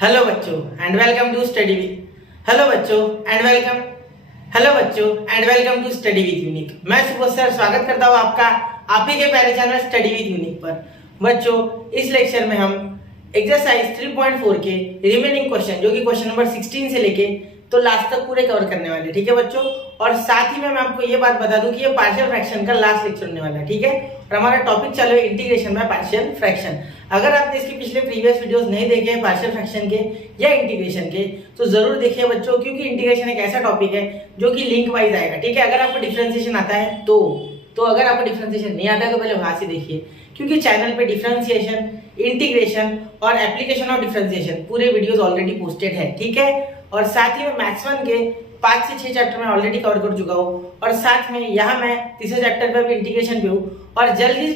Hello बच्चों and welcome to study with hello बच्चों and welcome to study with unique. मैं Subodh sir स्वागत करता हूँ आपका आप ही के प्यारे चैनल स्टडी विद यूनिक पर। बच्चों, इस लेक्चर में हम एक्सरसाइज 3.4 के रिमेनिंग क्वेश्चन जो कि क्वेश्चन नंबर 16 से लेके तो लास्ट तक पूरे कवर करने वाले, ठीक है बच्चों। और साथ ही में मैं आपको ये बात बता दूं कि ये पार्शियल फ्रैक्शन का लास्ट लेक्चर होने वाला है, ठीक है। और हमारा टॉपिक चालू है इंटीग्रेशन बाय पार्शियल फ्रैक्शन। अगर आपने इसके पिछले प्रीवियस वीडियोस नहीं देखे हैं पार्शियल फ्रैक्शन के या इंटीग्रेशन के तो जरूर देखिए बच्चों, क्योंकि इंटीग्रेशन एक ऐसा टॉपिक है जो कि लिंक वाइज आएगा, ठीक है। अगर आपको डिफरेंशिएशन आता है तो अगर आपको डिफरेंशिएशन नहीं आता है तो पहले वहां से देखिए, क्योंकि चैनल पे डिफरेंशिएशन, इंटीग्रेशन और एप्लीकेशन ऑफ डिफरेंशिएशन पूरे वीडियोस ऑलरेडी पोस्टेड है, ठीक है। और साथ ही में मैथ्स 1 के 5 से 6 चैप्टर में ऑलरेडी कवर कर चुका हूँ, और साथ में यहाँ मैं तीसरे चैप्टर पे भी इंटीग्रेशन पे हूँ, और जल्द ही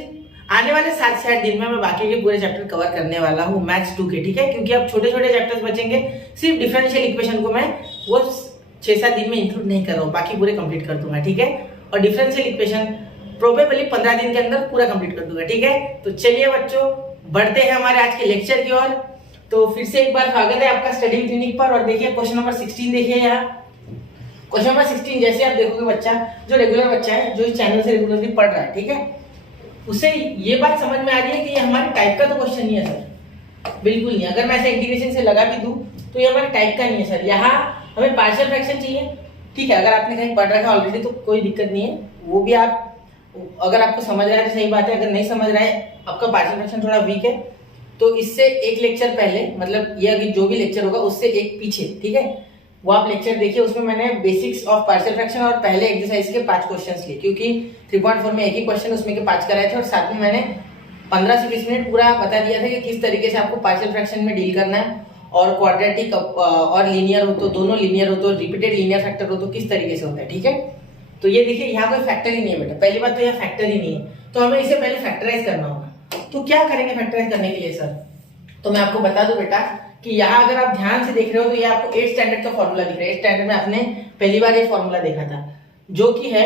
आने वाले 7 से 8 दिन में मैं बाकी के पूरे चैप्टर कवर करने वाला हूँ मैथ्स 2 के, ठीक है। क्योंकि अब छोटे छोटे चैप्टर्स बचेंगे, सिर्फ डिफरेंशियल इक्वेशन को मैं वो 6-7 दिन में इंक्लूड नहीं कर रहा हूँ, बाकी पूरे कंप्लीट कर दूंगा, ठीक है। और डिफरेंशियल इक्वेशन प्रोबेबली 15 दिन के अंदर पूरा कंप्लीट कर दूंगा, ठीक है। तो चलिए बच्चों, बढ़ते हैं हमारे आज के लेक्चर की ओर। तो फिर से एक बार स्वागत है आपका स्टडी विद यूनिक पर। और देखिए क्वेश्चन नंबर 16 देखिए यहाँ। क्वेश्चन नंबर 16 जैसे आप देखोगे, बच्चा जो रेगुलर बच्चा है, जो इस चैनल से रेगुलरली पढ़ रहा है, ठीक है, उसे ये बात समझ में आ रही है कि ये हमारे टाइप का तो क्वेश्चन नहीं है सर, बिल्कुल नहीं। अगर मैं ऐसे इंटीग्रेशन से लगा भी दूं तो ये हमारे टाइप का नहीं है सर। यहाँ हमें पार्शियल फ्रैक्शन चाहिए, ठीक है। अगर आपने कहीं पढ़ रखा है ऑलरेडी तो कोई दिक्कत नहीं है, वो भी आप अगर आपको समझ रहा है तो सही बात है। अगर नहीं समझ रहा है, आपका पार्शियल फ्रैक्शन थोड़ा वीक है, तो इससे एक लेक्चर पहले, मतलब ये अभी जो भी लेक्चर होगा उससे एक पीछे, ठीक है, वो आप लेक्चर देखिए। उसमें मैंने बेसिक्स ऑफ पार्शियल फ्रैक्शन और पहले एक्सरसाइज के 5 क्वेश्चंस लिए, क्योंकि 3.4 में एक ही क्वेश्चन उसमें के 5 कराए थे। और साथ में मैंने 15 से 20 मिनट पूरा बता दिया था कि किस तरीके से आपको पार्शियल फ्रैक्शन में डील करना है, और क्वाड्रेटिक और लीनियर हो तो दोनों लीनियर हो, तो रिपीटेड लीनियर फैक्टर हो तो किस तरीके से होता है, ठीक है। तो ये देखिए यहाँ कोई फैक्टर ही नहीं है बेटा, पहली बात तो यहाँ फैक्टर ही नहीं है, तो हमें इसे पहले फैक्टराइज करना होगा। तो क्या करेंगे फैक्टराइज करने के लिए सर? तो मैं आपको बता दूं बेटा कि यहाँ अगर आप ध्यान से देख रहे हो तो ये आपको 8 स्टैंडर्ड का फॉर्मूला दिख रहा है। 8 स्टैंडर्ड में आपने पहली बार ये फॉर्मूला देखा था, जो कि है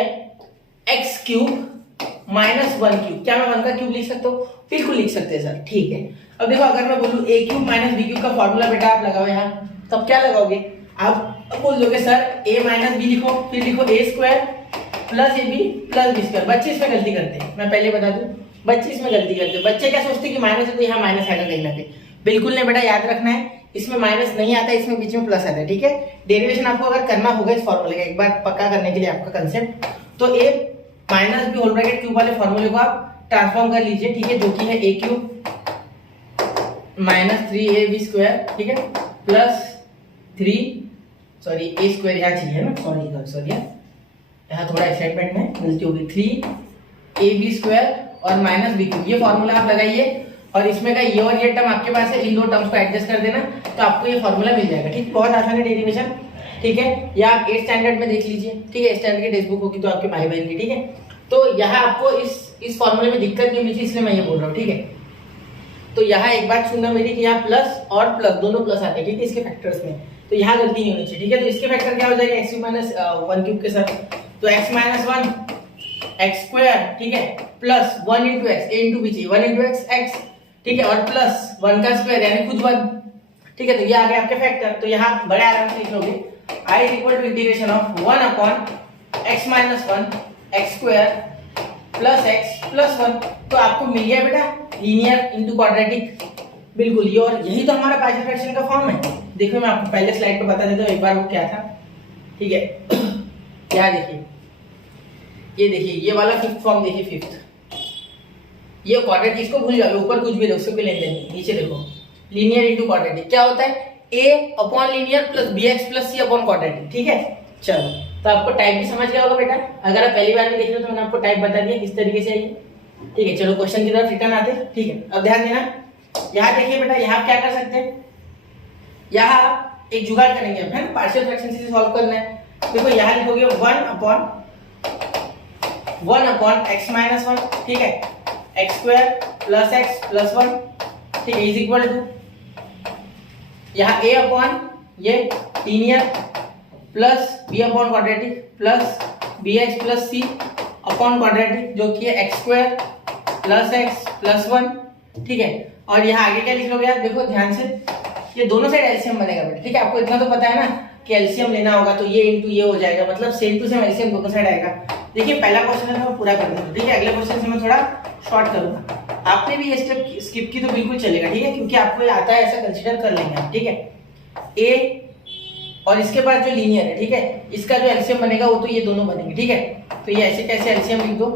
x क्यूब माइनस 1 क्यूब। क्या मैं 1 का क्यूब लिख सकता हूँ? बिल्कुल लिख सकते हैं सर, ठीक है। अब देखो, अगर मैं बोलूं a cube minus b cube का फॉर्मूला बेटा आप लगाओ यहाँ, तब क्या लगाओगे आप? बोल दोगे सर a माइनस बी लिखो, फिर लिखो a square plus ab plus b square. बच्चे इसमें गलती करते हैं, मैं पहले बता दूं, बच्चे इसमें गलती करते हैं। बच्चे क्या सोचते हैं कि माइनस है तो यहाँ माइनस आएगा कहीं ना कहीं। बिल्कुल नहीं बेटा, याद रखना है इसमें माइनस नहीं आता, इसमें बीच में प्लस आता है, ठीक है। डेरिवेशन आपको अगर करना होगा इस फॉर्मूले का, एक बार पक्का करने के लिए आपका कंसेप्ट, तो a minus B whole bracket cube वाले फॉर्मूले को आप ट्रांसफॉर्म कर लीजिए, ठीक है, जो कि है a cube minus 3ab square, ठीक है, प्लस 3 सॉरी a स्क्वायर यहाँ चाहिए ना, सॉरी यहाँ थोड़ा एक्साइटमेंट में गलती होगी, 3ab स्क्वायर और माइनस बी क्यूब। ये फॉर्मूला आप लगाइए, और इसमें का ये और ये टर्म आपके पास है, इन दो टर्म्स को एडजस्ट कर देना तो आपको ये फॉर्मूला मिल जाएगा, ठीक। बहुत आसान है डेरिवेशन, ठीक है। या आप 8 स्टैंडर्ड में देख लीजिए, ठीक है, 8 स्टैंडर्ड की टेक्स्ट बुक होगी तो आपके भाई बहन की, ठीक है। तो यहाँ आपको इस फॉर्मूले में दिक्कत नहीं हुई थी, इसलिए मैं ये बोल रहा हूँ, ठीक है। तो यहाँ एक बात सुनना मेरी कि यहाँ प्लस और प्लस दोनों प्लस आते हैं, ठीक है, इसके फैक्टर्स में, तो यहाँ गलती नहीं होनी चाहिए, ठीक है। तो इसके फैक्टर क्या हो जाएगा? एक्स क्यूब माइनस 1 क्यूब के साथ, तो एक्स माइनस 1 एक्स स्क्वायर, ठीक है, प्लस 1 इंटू एक्स, ए इंटू बी चाहिए, 1 इंटू एक्स एक्स, ठीक है, और प्लस 1 का स्क्वायर यानी खुद 1, ठीक है। तो ये आ गए आपके फैक्टर। तो यहाँ बड़े आराम से लिख लोगे i equal to integration of 1 upon x minus 1 x square plus x plus 1। तो आपको मिल गया बेटा लीनियर इंटू क्वाड्रेटिक, बिल्कुल ये, और यही तो हमारा पार्शियल फ्रैक्शन का फॉर्म है। देखो मैं आपको पहले स्लाइड पे बता देता हूँ एक बार वो क्या था, ठीक है। क्या देखिए, ये देखिए, ये वाला फिफ्थ फॉर्म देखिए, फिफ्थ ये क्वाड्रेटिक, इसको भूल जाओ, ऊपर कुछ भी रखो, उसको भी लेन देन नहीं। नीचे देखो, लीनियर इनटू क्वाड्रेटिक क्या होता है? a upon linear plus bx plus c upon quadratic, ठीक है। चलो, तो आपको टाइप भी समझ गया होगा बेटा। अगर आप पहली बार भी देख रहे हो तो मैंने आपको टाइप बता दिया किस तरीके से आइए, ठीक है। चलो क्वेश्चन की तरफ रिटर्न आते हैं, ठीक है। अब ध्यान देना, यहाँ देखिए बेटा, यहाँ क्या कर सकते हैं, यहाँ एक जुगाड़ करेंगे, है ना, पार्शियल फ्रैक्शन से सॉल्व करना है। देखो यहाँ लिखोगे 1 अपॉन एक्स माइनस 1, ठीक है, x square plus x plus 1, ठीक है, इज इक्वल टू यहाँ a अपॉन ये linear plus b upon quadratic plus bx plus c upon quadratic, जो कि है x square plus x plus 1, ठीक है। और यहाँ आगे क्या लिख लोगे आप? देखो ध्यान से, ये दोनों साइड एलसीएम बनेगा बेटा, ठीक है। आपको इतना तो पता है ना कि एलसीएम लेना होगा तो ये इंटू ये हो जाएगा, मतलब सेम टू सेम एलसीएम दोनों साइड आएगा। देखिए पहला क्वेश्चन है तो मैं पूरा कर दूंगा, ठीक है। अगले क्वेश्चन से मैं थोड़ा शॉर्ट करूंगा। आपने भी ये स्टेप स्किप की तो बिल्कुल चलेगा, ठीक है, क्योंकि आपको ये आता है, ऐसा कंसीडर कर लेंगे आप, ठीक है। ए और इसके बाद जो लीनियर है, ठीक है, इसका जो एलसीएम बनेगा वो तो ये दोनों बनेंगे, ठीक है। तो ये ऐसे कैसे एलसीएम लिख दो,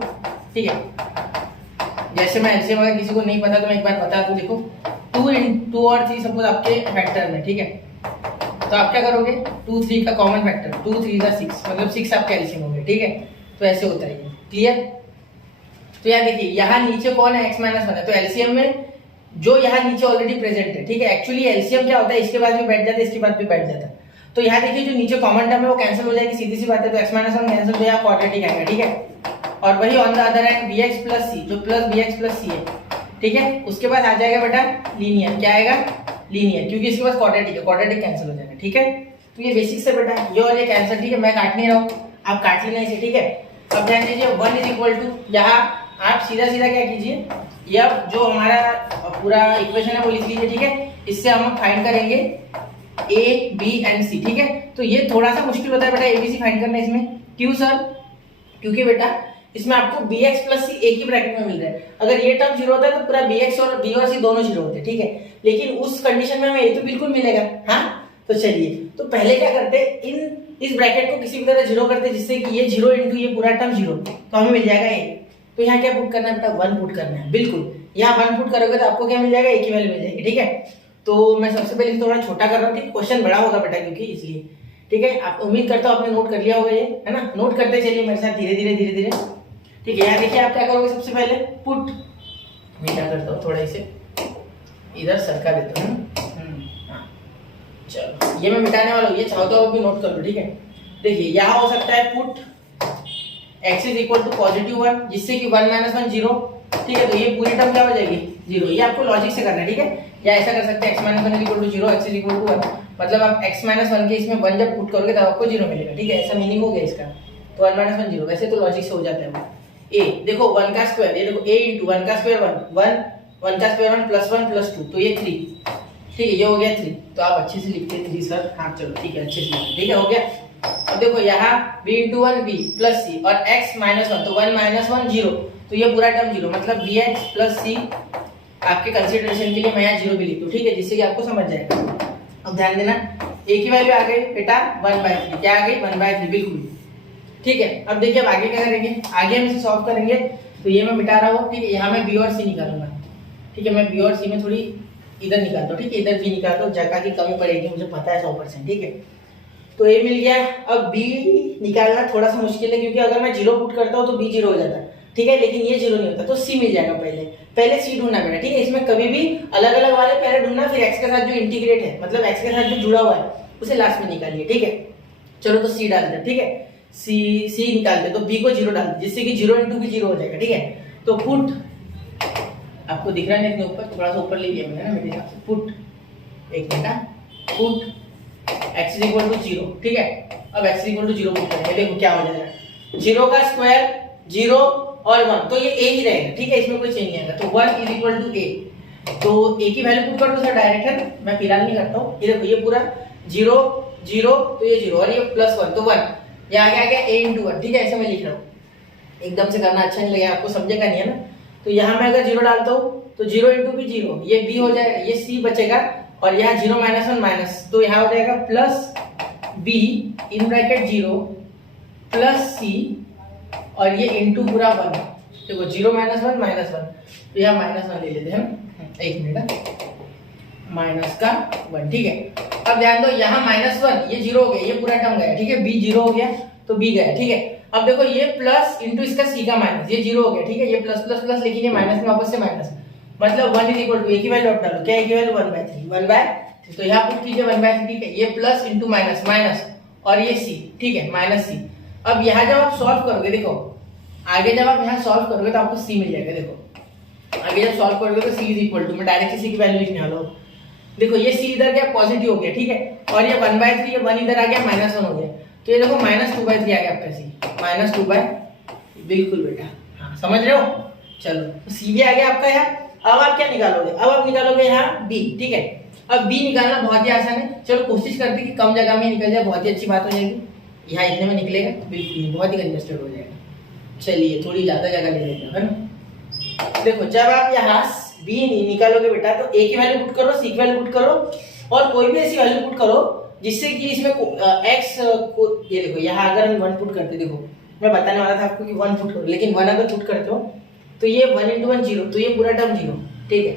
ठीक है। जैसे मैं एलसीएम अगर किसी को नहीं पता तो मैं एक बार बता दूं, देखो 2 और 3 सपोज आपके फैक्टर में, ठीक है, तो आप क्या करोगे 2 3 का कॉमन फैक्टर 2 3 का 6, मतलब 6 आपके एलसीएम होंगे, ठीक है। तो ऐसे होता है ये, क्लियर। तो यार देखिए यहाँ नीचे कौन है, x - 1 है, तो एलसीएम में जो यहाँ नीचे ऑलरेडी प्रेजेंट है, ठीक है। एक्चुअली एलसीएम क्या होता है, इसके बाद भी बैठ जाता है, इसके बाद भी बैठ जाता है। तो यहाँ देखिए जो नीचे कॉमन टर्म है वो कैंसिल हो जाएगी, सीधी सी बात है। तो x - 1 कैंसिल हो जाएगा, क्वाड्रेटिक आएगा, ठीक है। और वही on the other and bx + c, जो प्लस bx + c है, ठीक है। उसके बाद आ जाएगा बेटा लीनियर, क्या आएगा लीनियर, क्योंकि इसके पास क्वाड्रेटिक है, क्वाड्रेटिक कैंसिल हो जाएगा, ठीक है। तो ये बेसिक से बेटा ये और ये कैंसिल, ठीक है। मैं काट नहीं रहा हूँ, आप काट लेना इसे, ठीक है। अब ध्यान दीजिए 1 = यहाँ आप सीधा सीधा क्या कीजिए, ये जो हमारा पूरा इक्वेशन है वो लिख लीजिए, ठीक है। इससे हम फाइंड करेंगे a b एंड c, ठीक है। तो ये थोड़ा सा मुश्किल होता है बेटा abc फाइंड करना इसमें, क्यों सर, क्योंकि बेटा इसमें आपको bx + c एक ही ब्रैकेट में मिल रहा है। अगर ये टर्म 0 होता है तो पूरा bx और b और c दोनों 0 होते, ठीक है। लेकिन उस कंडीशन में हमें ये तो बिल्कुल मिलेगा, हाँ। तो चलिए, तो पहले क्या करते हैं, इस ब्रैकेट को किसी भी तरह 0 करते हैं, जिससे कि ये 0 * ये पूरा टर्म 0, तो हमें मिल जाएगा a। तो यहाँ क्या पुट करना है बेटा, 1 पुट करना है, बिल्कुल। यहाँ 1 पुट करोगे तो आपको क्या मिल जाएगा, एक ही वैल्यू मिल जाएगी, ठीक है। तो मैं सबसे पहले थोड़ा छोटा कर रहा हूँ, ठीक, क्वेश्चन बड़ा होगा बेटा क्योंकि इसलिए, ठीक है। आप उम्मीद करता हूँ आपने नोट कर लिया होगा ये, है ना। नोट करते चलिए मेरे साथ धीरे धीरे धीरे धीरे, ठीक है। यहाँ देखिए आप क्या करोगे, सबसे पहले पुट, मैं क्या करता हूँ थोड़ा इसे इधर सरका देता हूँ, हाँ चलो ये मैं मिटाने वाला हूँ, ये चाहो तो आप भी नोट कर लो, ठीक है। देखिए यहाँ हो सकता है पुट x = +1, जिससे कि 1 - 1 0, ठीक है। तो ये पूरी टर्म क्या हो जाएगी 0, ये आपको लॉजिक से करना है, ठीक है। या ऐसा कर सकते हैं x - 1 = 0, x = 1, मतलब आप x - 1 के इसमें 1 जब पुट करोगे तब आपको 0 मिलेगा, ठीक है। ऐसा मीनिंग हो गया इसका। तो 1 - 1 0, वैसे तो लॉजिक से हो जाता है वो। a देखो 1 का स्क्वायर, ये देखो a * 1 का स्क्वायर 1 1 का स्क्वायर 1 +1 +2, तो ये 3, ठीक है। ये हो गया 3, तो आप अच्छे से लिखते हैं 3 सर, हाँ चलो ठीक है, अच्छे से लिखते, ठीक है, हो गया। अब देखो यहाँ b * 1 b + c और x - 1, तो 1 - 1 0, तो ये पूरा टर्म 0, मतलब bx + c आपके कंसीडरेशन के लिए मैं यहाँ 0 भी लिख दूँ, ठीक है, जिससे कि आपको समझ जाएगा। अब ध्यान देना, a की वैल्यू आ गई बेटा 1/3, क्या आ गई 1/3, बिल्कुल, ठीक है। अब देखिए अब आगे क्या करेंगे, आगे हम इसे सॉल्व करेंगे। तो ये मैं मिटा रहा हूँ, ठीक है। यहाँ मैं b और c निकालूंगा, ठीक है। मैं b और c में थोड़ी इधर निकालता हूँ, ठीक है, इधर b निकालता हूँ, जगह की कमी पड़ेगी मुझे पता है 100%, ठीक है। तो a मिल गया। अब b निकालना थोड़ा सा मुश्किल है, क्योंकि अगर मैं 0 पुट करता हूँ तो b 0 हो जाता है, ठीक है। लेकिन ये 0 नहीं होता, तो c मिल जाएगा। पहले c ढूंढना बेटा, ठीक है। इसमें कभी भी अलग अलग वाले पहले ढूंढना, फिर x के साथ जो इंटीग्रेट है, मतलब x के साथ जो जुड़ा हुआ है उसे लास्ट में निकालिए, ठीक है। चलो तो c डाल दे, ठीक है, c निकाल दे, तो b को 0 डाल दे, जिससे कि 0 * भी 0 हो जाएगा, ठीक है। तो पुट, आपको दिख रहा है इतने ऊपर, थोड़ा सा ऊपर ले लिया मैंने ना मेरे हिसाब से, पुट, एक मिनट, पुट x = 0, ठीक है। अब x = 0 पुट करेंगे, देखो क्या हो जाएगा, 0 का स्क्वायर 0 और 1, तो ये a ही रहेगा, ठीक है, इसमें कोई चेंज नहीं आएगा। तो 1 = a, तो a की वैल्यू पुट कर दो सर डायरेक्ट है, मैं फिलहाल नहीं करता हूँ। ये देखो ये पूरा 0 0, तो ये 0 और ये +1, तो 1, ये आगे आ गया a * 1, ठीक है। ऐसे मैं लिख रहा हूँ, एकदम से करना अच्छा नहीं लगेगा आपको, समझेगा नहीं है ना। तो यहाँ मैं अगर 0 डालता हूँ तो 0 * भी 0, ये b हो जाएगा, ये c बचेगा, और यहाँ 0 - 1 माइनस, तो यहाँ हो जाएगा +b (0 + c) और ये इंटू पूरा 1, देखो 0 - 1 -1, तो यहाँ -1 ले लेते हैं हम, एक मिनट, -1, ठीक है। अब ध्यान दो यहाँ -1, ये 0 हो गया, ये पूरा टर्म गया, ठीक है। b 0 हो गया तो b गया, ठीक है। अब देखो ये प्लस इंटू इसका c का माइनस, ये 0 हो गया, ठीक है। ये प्लस प्लस प्लस, लेकिन ये माइनस में वापस से माइनस, मतलब 1 = a की वैल्यू आप डालो, क्या a की वैल्यू 1/3, तो यहाँ पुट कीजिए 1/3, ठीक है। ये प्लस इंटू माइनस माइनस, और ये c, ठीक है, -c। अब यहाँ जब आप सॉल्व करोगे, देखो आगे जब आप यहाँ सॉल्व करोगे तो आपको c मिल जाएगा, देखो आगे जब सॉल्व करोगे तो c = मैं डायरेक्ट c की वैल्यू लिखने वाला हूँ। देखो ये c इधर गया पॉजिटिव हो गया, ठीक है, और ये 1/3, ये 1 इधर आ गया, -1 हो गया, तो ये देखो -2/3 आ गया आपका c, -2/, बिल्कुल बेटा, हाँ समझ रहे हो। चलो तो c भी आ गया आपका यहाँ। अब आप क्या निकालोगे, अब आप निकालोगे यहाँ b, ठीक है। अब बी निकालना बहुत ही आसान है, चलो कोशिश करते हैं कि कम जगह में निकल जाए, बहुत ही अच्छी बात हो जाएगी। यहाँ इतने में निकलेगा बिल्कुल, बहुत ही कंजेस्टेड हो जाएगा। चलिए थोड़ी ज्यादा जगह ले लेते हैं, है ना। देखो जब आप यहाँ बी निकालोगे बेटा तो ए की वैल्यू पुट करो, सी की वैल्यू पुट करो और कोई भी ऐसी वैल्यू पुट करो जिससे कि इसमें एक्स को, ये देखो यहाँ अगर हम 1 पुट करते, देखो मैं बताने वाला था आपको कि 1 पुट करो, लेकिन 1 अगर पुट करते हो तो ये 1 × 1 0, तो ये पूरा टर्म 0, ठीक है।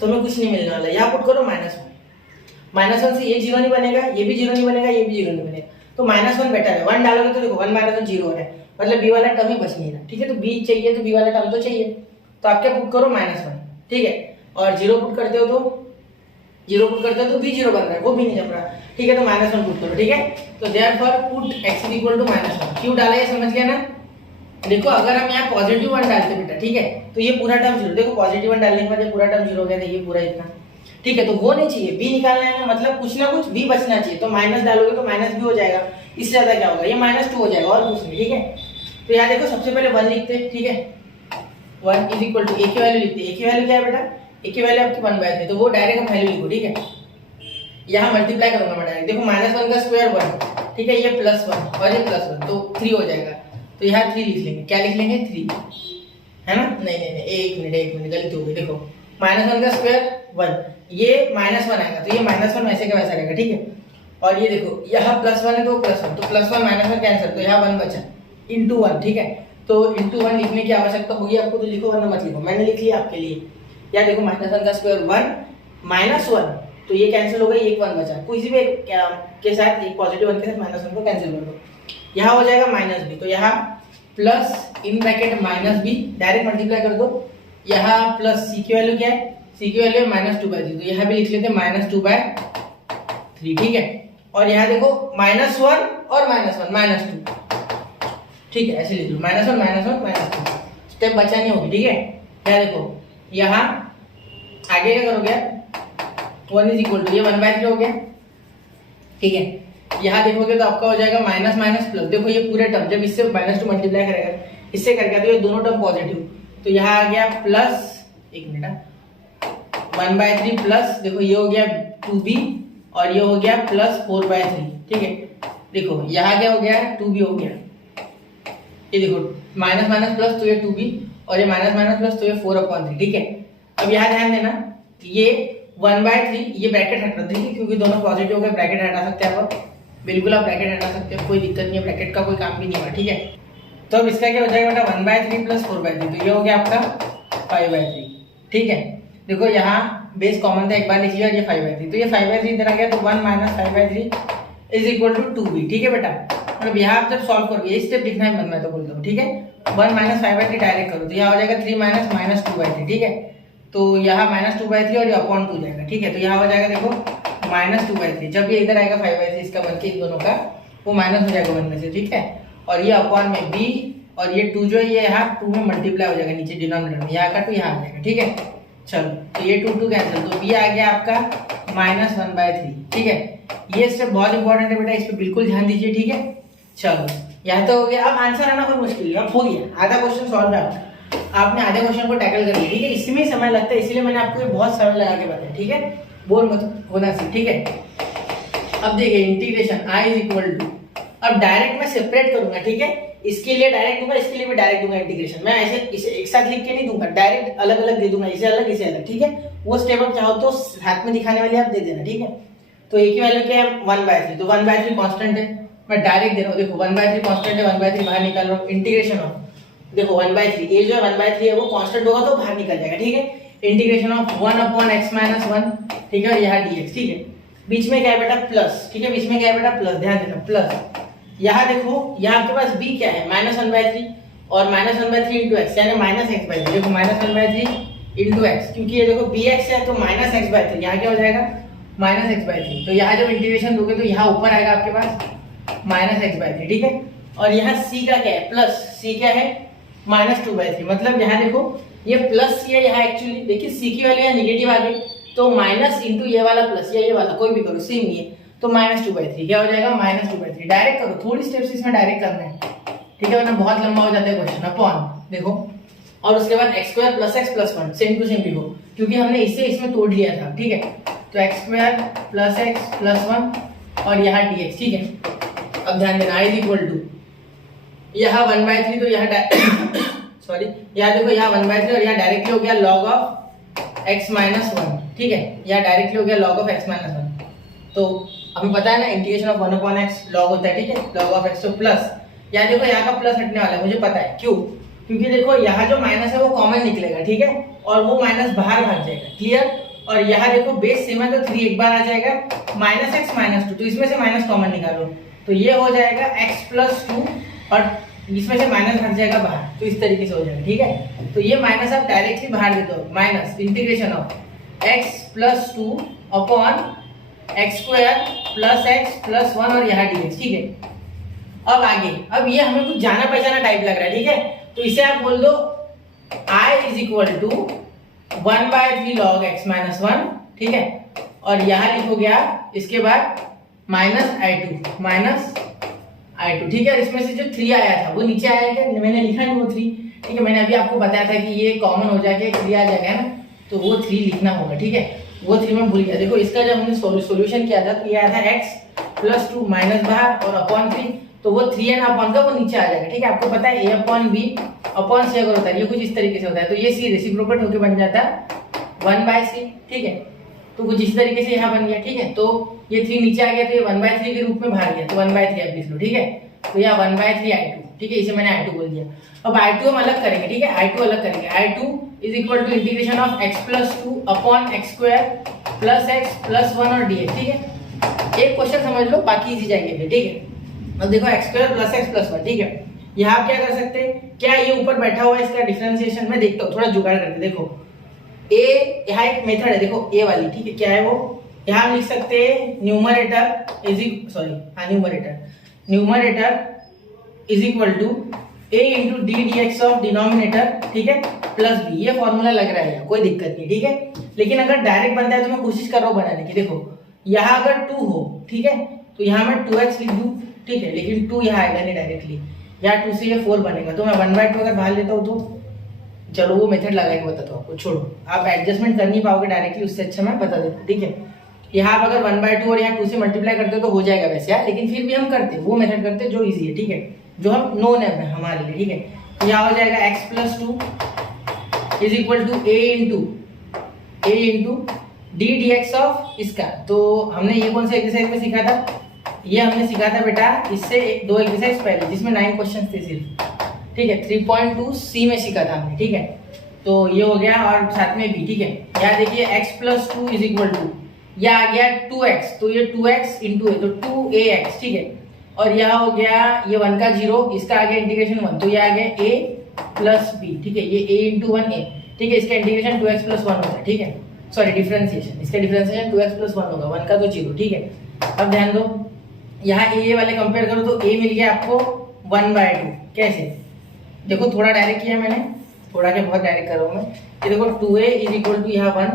तो हमें कुछ नहीं मिलने वाला। यहाँ पुट करो -1 से ये 0 नहीं बनेगा, ये भी 0 नहीं बनेगा, ये भी 0 नहीं बनेगा, तो -1 बेटर है। 1 डालोगे तो देखो 1 - 1 0 हो रहा है, मतलब बी वाला टर्म ही बच नहीं रहा, ठीक है। तो बी चाहिए तो बी वाला टर्म तो चाहिए, तो आप क्या पुट करो -1, ठीक है। और 0 पुट करते हो तो भी 0 बन रहा है, वो भी नहीं जम रहा, ठीक है। तो -1 पुट करो, ठीक है। तो देयरफॉर पुट x = -1। क्यों डाला ये समझ गया ना। देखो अगर हम यहाँ +1 डालते बेटा, ठीक है, तो ये पूरा टर्म 0, देखो +1 डालने के बाद ये पूरा टर्म 0 हो गया, ये पूरा इतना, ठीक है। तो वो नहीं चाहिए, बी निकालना है ना, मतलब कुछ ना कुछ बी बचना चाहिए। तो माइनस डालोगे तो माइनस भी हो जाएगा, इससे ज्यादा क्या होगा, ये -2 हो जाएगा और कुछ नहीं, ठीक है। तो यहाँ देखो सबसे पहले 1 लिखते हैं, ठीक है। 1 = a की वैल्यू लिखते हैं। a की वैल्यू क्या है बेटा, a की वैल्यू आपकी 1/3, तो वो डायरेक्ट वैल्यू लिखो, ठीक है। यहाँ मल्टीप्लाई करूंगा मैं डायरेक्ट, देखो -1 का स्क्वायर 1, ठीक है, ये +1 और ये +1 तो 3 हो जाएगा। तो यहाँ 3 लिख लेंगे, क्या लिख लेंगे 3, है ना। नहीं एक मिनट गलती हो गई, देखो -1 का स्क्वायर 1, ये -1 आएगा, तो ये -1 वैसे का वैसा रहेगा, ठीक है। और ये देखो यहाँ +1 है तो +1, तो +1 -1 कैंसिल, तो यहाँ 1 बचा × 1, ठीक है। तो × 1 लिखने की आवश्यकता होगी आपको, तो लिखो वरना मत लिखो, मैंने लिख लिया आपके लिए। या देखो -1 का स्क्वायर 1 -1, तो ये कैंसिल हो गया, एक 1 बचा, किसी भी के साथ एक पॉजिटिव 1 के साथ -1 को कैंसिल कर दो, यहाँ हो जाएगा -b, तो यहाँ plus in bracket -b direct multiply कर दो। यहाँ प्लस c की वैल्यू क्या है, c की वैल्यू -2/3, तो यहाँ भी लिख लेते हैं -2/3, ठीक है। और यहाँ देखो -1 और -1 -2, ठीक है, ऐसे लिख लो -1 -2, स्टेप बचा नहीं होगी, ठीक है। क्या देखो यहाँ आगे क्या करोगे, 1 = ये 1/3 हो गया, ठीक है। यहाँ देखोगे तो आपका हो जाएगा माइनस प्लस, देखो ये पूरे टर्म जब इससे -2 मल्टीप्लाई करेगा, इससे करके तो ये दोनों टर्म पॉजिटिव, तो यहाँ आ गया प्लस, एक मिनट, 1/3 प्लस, देखो ये हो गया 2b और ये हो गया +4/3, ठीक है। देखो यहाँ क्या हो गया, 2b हो गया, ये देखो माइनस प्लस तो ये 2b और ये माइनस प्लस तो ये 4/3, ठीक है। अब यहाँ ध्यान देना, ये 1/3 ये ब्रैकेट हटा देंगे क्योंकि दोनों पॉजिटिव हो गए, ब्रैकेट हटा सकते हैं आप, बिल्कुल आप ब्रैकेट हटा सकते हो, कोई दिक्कत नहीं है, ब्रैकेट का कोई काम भी नहीं होगा, ठीक है। तो अब इसका क्या हो जाएगा बेटा, 1/3 + 4/3, तो ये हो गया आपका 5/3, ठीक है। देखो यहाँ बेस कॉमन था, एक बार लिख लिया, ये 5/3, तो ये 5/3 इधर आ गया, तो 1 - 5/3 = 2b, ठीक है बेटा। मतलब यहाँ आप जब सॉल्व करोगे, ये स्टेप लिखना है, मैं तो बोलता हूँ, ठीक है। 1 - 5/3 डायरेक्ट करो, तो यहाँ हो जाएगा 3 - -2/3, ठीक है। तो यहाँ -2/3 और ये अपॉन 2 जाएगा, ठीक है। तो यहाँ हो जाएगा देखो -2/3, जब ये इधर आएगा 5/3 इसका बन के इन दोनों का, वो माइनस हो जाएगा 1 में से, ठीक है। और ये अपॉन में b और ये 2 जो है ये यहाँ 2 में मल्टीप्लाई हो जाएगा नीचे डिनोमिनेटर में, यहाँ का 2 यहाँ आ जाएगा, ठीक है। चलो तो ये 2 कैंसिल, तो b आ गया आपका -1/3, ठीक है। ये स्टेप बहुत इंपॉर्टेंट है बेटा, इस पर बिल्कुल ध्यान दीजिए, ठीक है। चलो यहाँ तो हो गया, अब आंसर आना कोई मुश्किल नहीं, अब हो गया, आधा क्वेश्चन सॉल्व है आपने आधे क्वेश्चन को टैकल कर लिया, ठीक है। इसमें समय लगता है, इसलिए मैंने आपको ये बहुत सरल लगा के बताया, ठीक है, बोर मत होना चाहिए, ठीक है। अब देखिए इंटीग्रेशन i = अब डायरेक्ट मैं सेपरेट करूंगा, ठीक है। इसके लिए डायरेक्ट दूंगा, इसके लिए भी डायरेक्ट दूंगा इंटीग्रेशन, मैं ऐसे इसे एक साथ लिख के नहीं दूंगा, डायरेक्ट अलग अलग दे दूंगा, इसे अलग इसे अलग, ठीक है। वो स्टेप आप चाहो तो हाथ में दिखाने वाले आप दे देना, ठीक है। तो a की वैल्यू क्या है 1/3, तो 1/3 कांस्टेंट है, मैं डायरेक्ट दे रहा हूँ, देखो 1/3 कांस्टेंट है, 1/3 बाहर निकाल रहा हूँ, इंटीग्रेशन ऑफ, देखो 1/3 ये जो है 1/3 है वो कांस्टेंट होगा तो बाहर निकल जाएगा, ठीक है। इंटीग्रेशन ऑफ 1/x - 1, ठीक है, और यहाँ dx, ठीक है। बीच में क्या है बेटा प्लस, ठीक है, बीच में क्या है बेटा प्लस, ध्यान देना प्लस। यहाँ देखो यहाँ आपके पास b क्या है -1/3 और -1/3 × x, यानी -x/3, देखो -1/3 × x, क्योंकि ये देखो bx है तो -x/3, यहाँ क्या हो जाएगा -x/3, तो यहाँ जब इंटीग्रेशन दोगे तो यहाँ ऊपर आएगा आपके पास -x/3, ठीक है। और यहाँ c का क्या है प्लस, c क्या है -2/3, मतलब यहाँ देखो ये प्लस c है, यहाँ एक्चुअली देखिए c की वैल्यू यहाँ निगेटिव आ गई, तो माइनस इंटू ये वाला प्लस या ये वाला कोई भी करो सेम ही है, तो -2/3 क्या हो जाएगा -2/3, डायरेक्ट करो, थोड़ी स्टेप्स इसमें डायरेक्ट करना है, ठीक है, वरना बहुत लंबा हो जाता है क्वेश्चन। अपॉन देखो और उसके बाद x² + x + 1 same to same लिखो, क्योंकि हमने इसे इसमें तोड़ लिया था, ठीक है। तो x square plus x plus 1 और यहाँ dx, ठीक है। अब ध्यान देना i इज इक्वल टू यहाँ 1/3, तो यहाँ सॉरी यहाँ देखो यहाँ 1/3 और यहाँ डायरेक्टली हो गया log ऑफ x माइनस 1, ठीक है। यहाँ डायरेक्टली हो गया log ऑफ x माइनस 1, तो हमें पता है ना इंटीग्रेशन ऑफ 1/x log होता है, ठीक है, log ऑफ x। तो प्लस यहाँ देखो यहाँ का प्लस हटने वाला है, मुझे पता है क्यों, क्योंकि देखो यहाँ जो माइनस है वो कॉमन निकलेगा, ठीक है, और वो माइनस बाहर भाग जाएगा, क्लियर। और यहाँ देखो बेस सेम है तो 3 एक बार आ जाएगा, -x -2, तो इसमें से माइनस कॉमन निकालो तो ये हो जाएगा x प्लस 2 और इसमें से माइनस हट जाएगा बाहर, तो इस तरीके से हो जाएगा, ठीक है। तो ये माइनस आप डायरेक्टली बाहर दे दो, minus integration of x plus 2 upon x square plus x plus 1 और यहाँ dx, ठीक है। अब आगे, अब ये हमें कुछ जाना पहचाना टाइप लग रहा है, ठीक है, तो इसे आप बोल दो i is equal to 1/3 log x minus 1, ठीक है, और यहाँ लिखोगे आप इसके बाद माइनस i2, ठीक है। इसमें से जो 3 आया था वो नीचे आया क्या, मैंने लिखा नहीं वो 3, ठीक है, मैंने अभी आपको बताया था कि ये कॉमन हो जाके 3 आ जाएगा ना, तो वो 3 लिखना होगा, ठीक है। वो 3 मैं भूल गया, देखो इसका जब हमने सॉल्यूशन किया था तो ये आया था x प्लस 2 माइनस बाहर और अपॉन 3, तो वो 3 एंड अपॉन का वो नीचे आ जाएगा, ठीक है। आपको पता है a upon b upon c अगर होता है ये कुछ इस तरीके से होता है, तो ये c रेसिप्रोकेट होकर बन जाता है 1/c, ठीक है, तो कुछ इस तरीके से यहाँ बन गया, ठीक है। तो ये 3 नीचे आ गया तो ये 1/3 के रूप में बाहर गया, तो 1/3 आप लिख लो, ठीक है। तो यहाँ 1/3 i2, ठीक है, इसे मैंने i2 बोल दिया। अब i2 हम अलग करेंगे, ठीक है, i2 अलग करेंगे। i2 is equal to integration of x plus 2 upon x square plus x plus 1 और dx, ठीक है। एक क्वेश्चन समझ लो, बाकी इजी जाएंगे फिर, ठीक है। अब देखो x square plus x plus 1, ठीक है, यहाँ आप क्या कर सकते हैं, क्या ये ऊपर बैठा हुआ है इसका डिफरेंशिएशन में देखता हूँ, थोड़ा जुगाड़ करके देखो। a यहाँ एक मेथड है, देखो a वाली, ठीक है, क्या है वो, यहाँ हम लिख सकते हैं numerator is equal to a into d d x of denominator, ठीक है, प्लस b, ये फॉर्मूला लग रहा है, कोई दिक्कत नहीं, ठीक है। लेकिन अगर डायरेक्ट बनता है तो मैं कोशिश कर रहा हूँ बनाने की। देखो यहाँ अगर 2 हो, ठीक है, तो यहाँ मैं 2x लिख दूँ, ठीक है, लेकिन 2 यहाँ आएगा नहीं डायरेक्टली, यहाँ 2 से ये 4 बनेगा, तो मैं 1/2 अगर बाहर लेता हूँ तो चलो वो मेथड लगा के बताता हूँ आपको, छोड़ो, आप एडजस्टमेंट कर नहीं पाओगे डायरेक्टली, उससे अच्छा मैं बता देता हूँ, ठीक है। यहाँ आप अगर 1/2 और यहाँ 2 से मल्टीप्लाई करते हो तो हो जाएगा वैसे यार, लेकिन फिर भी हम करते वो मेथड करते जो इजी है, ठीक है, जो हम नोन है हमारे लिए, ठीक है। तो यहाँ हो जाएगा x plus 2 is equal to a into d d x of इसका, तो हमने ये कौन सा एक्सरसाइज में सीखा था, ये हमने सीखा था बेटा इससे 2 एक्सरसाइज पहले, जिसमें 9 क्वेश्चन थे सिर्फ, ठीक है, 3.2 C में सीखा था हमने, ठीक है। तो ये हो गया और साथ में b, ठीक है। यहाँ देखिए x plus 2 is equal to, यह आ गया 2x, तो ये 2x इंटू है तो 2ax, ठीक है, और यहाँ हो गया ये 1 का 0, इसका आ गया इंटीग्रेशन 1, तो ये आ गया a प्लस b, ठीक है, ये a इंटू 1a, ठीक है, इसका इंटीग्रेशन 2x प्लस 1 होता है, ठीक है, सॉरी डिफरेंशिएशन, इसका डिफरेंशिएशन 2x प्लस 1 होगा, 1 का तो 0, ठीक है। अब ध्यान दो, यहाँ a वाले कंपेयर करो तो a मिल गया आपको 1/2, कैसे, देखो थोड़ा डायरेक्ट किया मैंने, थोड़ा क्या बहुत डायरेक्ट कर रहा हूँ मैं, ये देखो 2a इज इक्वल टू यहाँ 1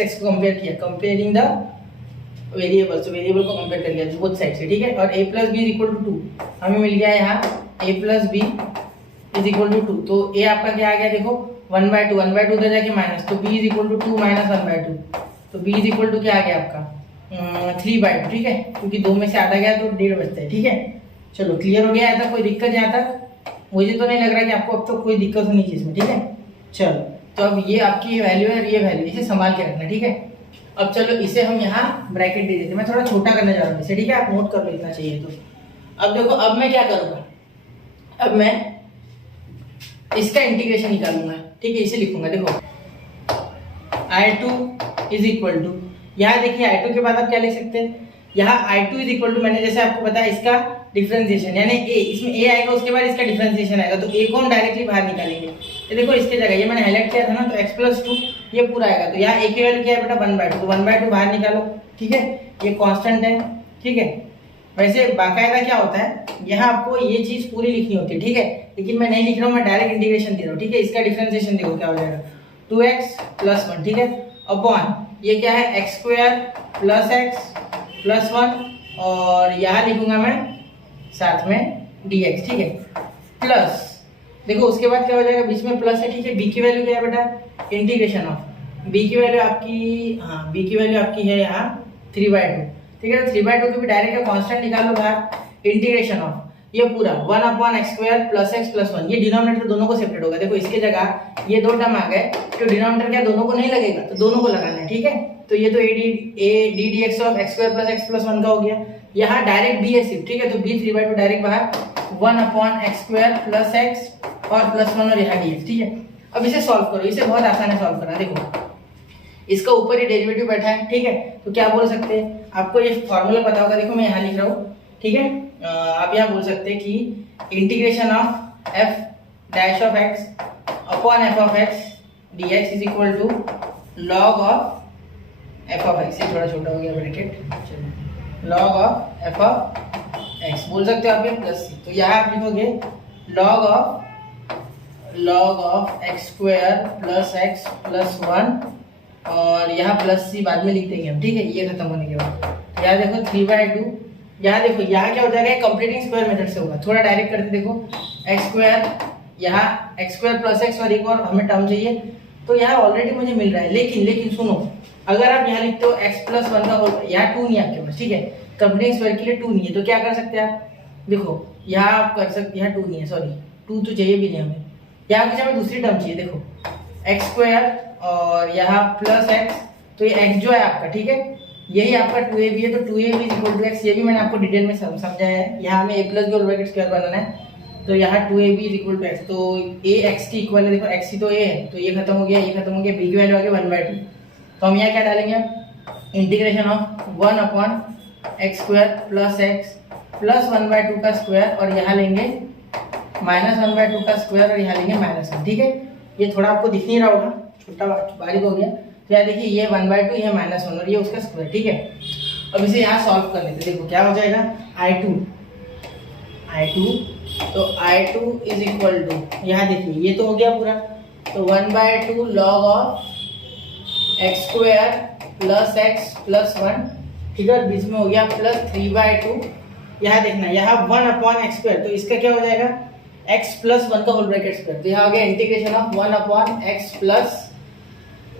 x को कंपेयर किया, कंपेयरिंग द वेरिएबल, तो वेरिएबल को कंपेयर कर लिया बोथ साइड से, ठीक है, और a plus b is equal to 2, हमें मिल गया यहाँ a plus b is equal to 2, तो a आपका क्या आ गया, देखो 1/2 उधर जाके माइनस, तो b is equal to 2 minus 1/2, तो b इज इक्वल टू क्या आ गया आपका 3/2, ठीक है, क्योंकि 2 में से आधा गया तो 1.5 बचता है, ठीक है। चलो क्लियर हो गया, यहाँ तक कोई दिक्कत यहाँ तक, मुझे तो नहीं लग रहा कि आपको अब तो कोई दिक्कत होनी चाहिए इसमें, ठीक है। चलो तो अब ये आपकी वैल्यू है और ये वैल्यू, इसे संभाल के रखना, ठीक है। अब चलो इसे हम यहाँ ब्रैकेट दे देते हैं, मैं थोड़ा छोटा करने जा रहा हूँ इसे, ठीक है, आप नोट कर लो इतना चाहिए तो। अब देखो अब मैं क्या करूँगा, अब मैं इसका इंटीग्रेशन निकालूंगा, ठीक है, इसे लिखूंगा, देखो i2 इज इक्वल टू, यहाँ देखिए i2 के बाद आप क्या लिख सकते हैं, यहाँ i2 इज इक्वल टू, मैंने जैसे आपको बताया इसका डिफरेंशिएशन, यानी a, इसमें a आएगा उसके बाद इसका डिफरेंशिएशन आएगा, तो a को हम डायरेक्टली बाहर निकालेंगे, तो देखो इसके जगह ये मैंने हाईलाइट किया था ना, तो x प्लस 2 ये पूरा आएगा, तो यहाँ a की वैल्यू क्या है बेटा 1/2, तो 1/2 बाहर निकालो, ठीक है, ये कांस्टेंट है, ठीक है। वैसे बाकायदा क्या होता है, यहाँ आपको ये चीज पूरी लिखनी होती है, ठीक है, लेकिन मैं नहीं लिख रहा हूँ, मैं डायरेक्ट इंटीग्रेशन दे रहा हूँ, ठीक है। इसका डिफरेंशिएशन देखो क्या हो जाएगा 2x प्लस 1, ठीक है, अपॉन ये क्या है x square plus x plus 1, और यहाँ लिखूंगा मैं साथ में dx, ठीक है, प्लस देखो उसके बाद क्या हो जाएगा, बीच में प्लस है, ठीक है, b की वैल्यू क्या है बेटा इंटीग्रेशन ऑफ बी की वैल्यू आपकी, हाँ बी की वैल्यू आपकी है यहाँ 3/2, ठीक है। तो 3/2 को भी डायरेक्ट कांस्टेंट निकालो बाहर, इंटीग्रेशन ऑफ ये पूरा 1/x² + x + 1, ये डिनोमिनेटर दोनों को सेपरेट होगा। देखो इसके जगह ये 2 टर्म आ गए, तो डिनोमिनेटर क्या दोनों को नहीं लगेगा, तो दोनों को लगाना है, ठीक है। तो ये तो a ddx of x² + x + 1 का हो गया। यहाँ डायरेक्ट b है सिर्फ, ठीक है। तो b 3/2 डायरेक्ट बाहर 1/x² + x और +1 और यहाँ dx, ठीक है। अब इसे सॉल्व करो, इसे बहुत आसान है सॉल्व करना। देखो इसका ऊपर ही डेरिवेटिव बैठा है, ठीक है। तो क्या बोल सकते हैं, आपको ये फॉर्मूला पता होगा, देखो मैं यहाँ लिख रहा हूँ, ठीक है। आप यहाँ बोल सकते हैं कि integration of f'(x) upon f(x) dx is equal to log of f(x), ये थोड़ा छोटा हो गया ब्रैकेट, चलो log ऑफ f(x) बोल सकते हो आप, ये प्लस सी। तो यहाँ आप लिखोगे log ऑफ x² + x + 1 और यहाँ प्लस सी बाद में लिख देंगे हम, ठीक है, ये खत्म होने के बाद। यहाँ देखो 3/2, यहाँ देखो यहाँ क्या हो जाएगा, कंप्लीटिंग स्क्वायर मेथड से होगा। थोड़ा डायरेक्ट करते देखो, x², यहाँ x² + x और एक और हमें टर्म चाहिए, तो यहाँ ऑलरेडी मुझे मिल रहा है। लेकिन सुनो, अगर आप यहाँ लिखते हो x + 1 का होल, यहाँ 2 नहीं है आपके पास, ठीक है, कंप्लीटिंग स्क्वायर के लिए 2 नहीं है, तो क्या कर सकते हैं आप, देखो यहाँ आप कर सकते, यहाँ 2 नहीं है, सॉरी 2 तो चाहिए भी नहीं हमें, यहाँ कुछ हमें दूसरी टर्म चाहिए। देखो x² और यहाँ +x, तो ये x जो है आपका, ठीक है, यही आपका 2ab है, तो 2ab = x, ये भी मैंने आपको डिटेल में समझाया है। यहाँ हमें a + b whole bracket square बनाना है, तो यहाँ 2ab = x, तो a x की इक्वल है, देखो x ही तो a है, तो ये खत्म हो गया, ये खत्म हो गया, b की वैल्यू आ गई 1/2। तो हम यहाँ क्या डालेंगे, इंटीग्रेशन ऑफ 1/x² + x + 1/2 का स्क्वायर और यहाँ लेंगे -1/2 का स्क्वायर और यहाँ लेंगे -1, ठीक है। ये थोड़ा आपको दिख नहीं रहा होगा, छोटा बारीक हो गया। तो यहाँ देखिए ये 1/2, ये -1 और ये उसका स्क्वायर, ठीक है। अब इसे यहाँ सॉल्व कर लेते, देखो क्या हो जाएगा, I2, तो I2 इज इक्वल टू, यहाँ देखिए ये तो हो गया पूरा, तो 1/2 log ऑफ x² + x + 1, ठीक है, बीच में हो गया प्लस 3/2, यहाँ देखना यहाँ 1/x², तो इसका क्या हो जाएगा, x + 1 का होल ब्रैकेट स्क्वायर, तो यहाँ हो गया इंटीग्रेशन ऑफ 1/x +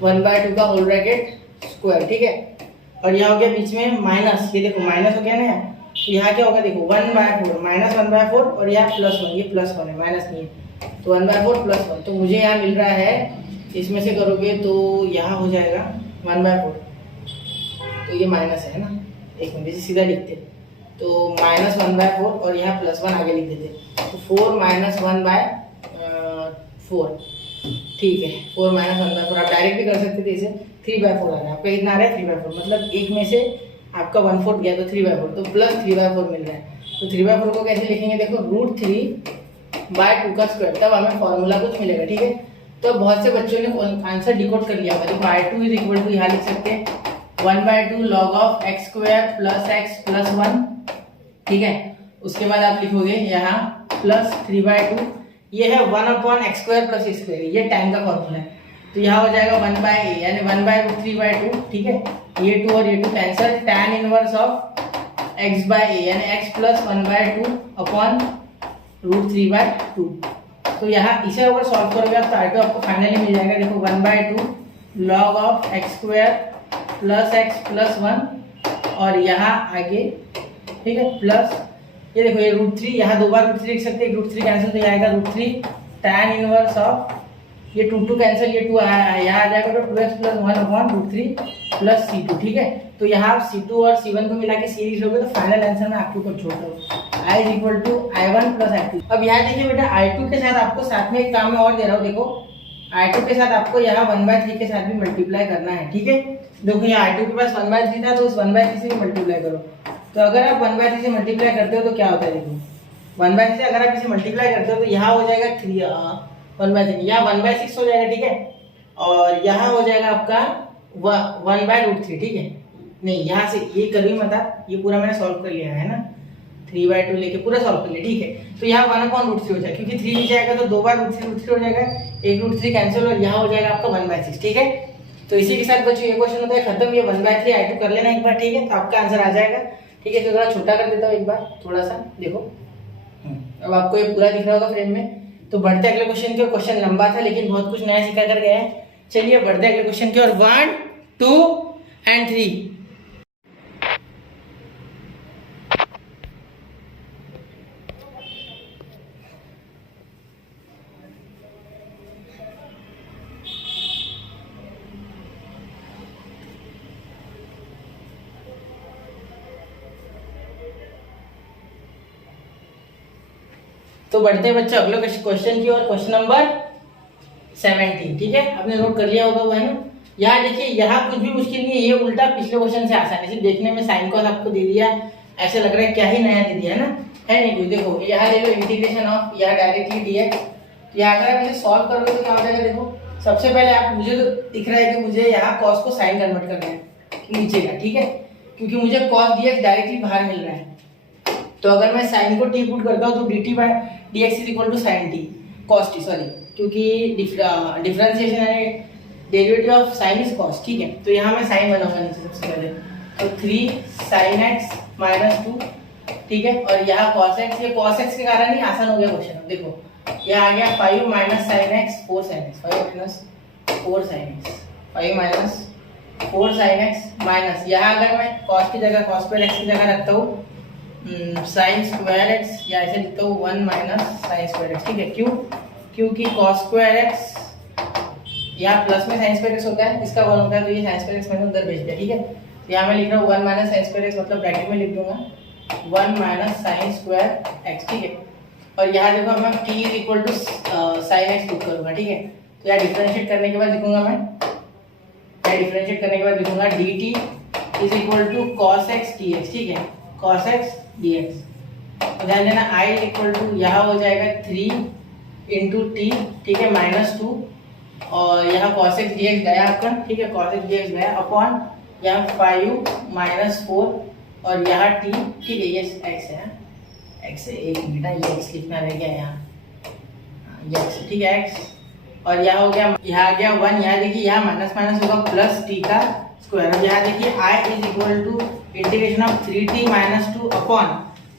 1/2 का होल ब्रैकेट स्क्वायर, ठीक है। और यहाँ हो गया बीच में माइनस, ये देखो माइनस हो गया ना, तो यहाँ क्या होगा, देखो 1/4 -1/4 और यहाँ +1, ये +1 है, माइनस नहीं है, तो 1/4 + 1, तो मुझे यहाँ मिल रहा है, इसमें से करोगे तो यहाँ हो जाएगा 1/4, तो ये माइनस है ना, एक मिनट सीधा लिखते, तो -1/4 और यहाँ +1 आगे लिख देते, तो 4 - 1/4, ठीक है, 4 - 1/4, आप डायरेक्ट भी कर सकते थे, इसे 3/4 आ रहा है आपका, कितना आ रहा है 3/4, मतलब एक में से आपका 1/4 गया, तो 3/4, तो +3/4 मिल रहा है। तो 3/4 को कैसे लिखेंगे, देखो √3/2 का स्क्वायर, तब हमें फॉर्मूला कुछ मिलेगा, ठीक है। तो बहुत से बच्चों ने आंसर डिकोड कर लिया होगा, देखो I2 इज इक्वल टू, यहाँ लिख सकते हैं 1/2 log ऑफ x² + x + 1, ठीक है। उसके बाद आप लिखोगे यहाँ +3/2, ये है 1/x² + x², ये tan का फॉर्मूला है, तो यहाँ हो जाएगा 1/a यानी 1/√3/2, ठीक है। ये 2 और ये 2 cancel, tan inverse of x/a यानी x + 1/2 अपॉन √3/2। तो यहाँ इसे अगर सॉल्व करोगे आप, तो I2 आपको फाइनली मिल जाएगा, देखो 1/2 log ऑफ x² + x + 1 और यहाँ आगे, ठीक है, प्लस ये देखो ये √3, यहाँ 2 बार √3 लिख सकते हैं, √3 कैंसिल, तो ये आएगा √3 tan इनवर्स ऑफ, ये 2 कैंसिल, ये 2 यहाँ आ जाएगा, तो 2x + 1 अपॉन √3 + C2, ठीक है। तो यहाँ आप C2 और C1 को मिला के सीरीज लोगे, तो फाइनल आंसर में आपको कुछ छोड़ता हूँ, I = I1 + I2। अब यहाँ देखिए बेटा, I2 के साथ आपको साथ में एक काम में और दे रहा हूँ, देखो I2 के साथ आपको यहाँ 1/3 के साथ भी मल्टीप्लाई करना है, ठीक है। देखो यहाँ I2 के पास 1/3 था, तो उस 1/3 से भी मल्टीप्लाई करो, तो अगर आप 1/3 से मल्टीप्लाई करते हो तो क्या होता है, देखो 1/3 से अगर आप इसे मल्टीप्लाई करते हो तो यहाँ हो जाएगा 1/3, यहाँ 1/6 हो जाएगा, ठीक है, और यहाँ हो जाएगा आपका 1/√3, ठीक है। नहीं, यहाँ से ये कर भी मत, ये पूरा मैंने सॉल्व कर लिया है ना, 3/2 लेके पूरा सॉल्व कर लिया, ठीक है। तो यहाँ 1/√3 हो जाएगा, क्योंकि 3 नीचे आएगा तो 2 बार √3 हो जाएगा, एक √3 कैंसिल और यहाँ हो जाएगा आपका 1/6, ठीक है। तो इसी के साथ बच्चों ये क्वेश्चन होता है खत्म, ये 1/3 I2 कर लेना एक बार, ठीक है, तो आपका आंसर आ जाएगा, ठीक है। तो थोड़ा छोटा कर देता हूँ एक बार, थोड़ा सा देखो, अब आपको ये पूरा दिख रहा होगा फ्रेम में। तो बढ़ते अगले क्वेश्चन के, क्वेश्चन लंबा था लेकिन बहुत कुछ नया सिखा कर गया है, चलिए बढ़ते अगले क्वेश्चन की ओर। 1, 2 एंड 3। तो बढ़ते हैं बच्चों अगले क्वेश्चन की ओर। Question number 17। ठीक है, आपने नोट कर लिया होगा वो, है ना। यहाँ देखिए, यहाँ कुछ भी मुश्किल नहीं है, ये उल्टा पिछले क्वेश्चन से आसान है। सिर्फ देखने में साइन कॉस आपको दे दिया, ऐसे लग रहा है क्या ही नया दे दिया, है ना, है नहीं कुछ। देखो यहाँ ले लो इंटीग्रेशन ऑफ, यहाँ डायरेक्टली dx। यहाँ अगर आप इसे सॉल्व करोगे तो क्या हो जाएगा, देखो सबसे पहले आप, मुझे तो दिख रहा है कि मुझे यहाँ कॉस को साइन कन्वर्ट करना है नीचे का, ठीक है, क्योंकि मुझे कॉस dx डायरेक्टली बाहर मिल रहा है। तो अगर मैं साइन को t पुट करता हूँ तो dt by dx is equal to sine t cos t, sorry, क्योंकि डिफरेंशिएशन है, derivative of sine is cos, ठीक है। तो यहाँ मैं साइन बनाऊंगा नीचे सबसे पहले, तो 3 sin x माइनस 2, ठीक है, और यहाँ cos x, ये cos x के कारण ही आसान हो गया क्वेश्चन। देखो यहाँ आ गया 5 minus sin x 4 sin x, 5 minus 4 sin x, 5 minus 4 sin x minus, यहाँ अगर मैं cos की जगह cos स्क्वायर x की जगह रखता हूँ साइन स्क्वायर एक्स, या ऐसे लिखता हूँ 1 माइनस साइन स्क्वायर एक्स, ठीक है। क्यों? क्योंकि कॉस स्क्वायर एक्स यहाँ प्लस में साइन स्क्वायर एक्स होता है, इसका 1 होता है, तो ये साइन स्क्वायर एक्स मैंने उधर भेज दिया, ठीक है। तो यहाँ मैं लिख रहा हूँ 1 माइनस साइन स्क्वायर एक्स, मतलब ब्रैकेट में लिख दूंगा 1 माइनस साइन स्क्वायर एक्स, ठीक है। और यहाँ देखो मैं t is equal to sine x put करूँगा, ठीक है। तो यहाँ डिफरेंशिएट करने के बाद लिखूंगा मैं, डिफरेंशिएट करने के बाद लिखूंगा dt is equal to cos x dx, ठीक है, cos x dx। तो ध्यान देना i इज इक्वल टू यहाँ हो जाएगा 3 इंटू टी, ठीक है, माइनस 2, और यहाँ cos x dx गया आपका, ठीक है, cos x dx गया अपॉन यहाँ 5 माइनस 4, और यहाँ t, ठीक है, ये x है, x है, एक बेटा ये x लिखना रह गया यहाँ, ये x, ठीक है, x, और यहाँ हो गया, यहाँ आ गया 1, यहाँ देखिए यहाँ माइनस माइनस होगा प्लस t का स्क्वायर, और यहाँ देखिए i is equal to integration of 3t minus 2 upon,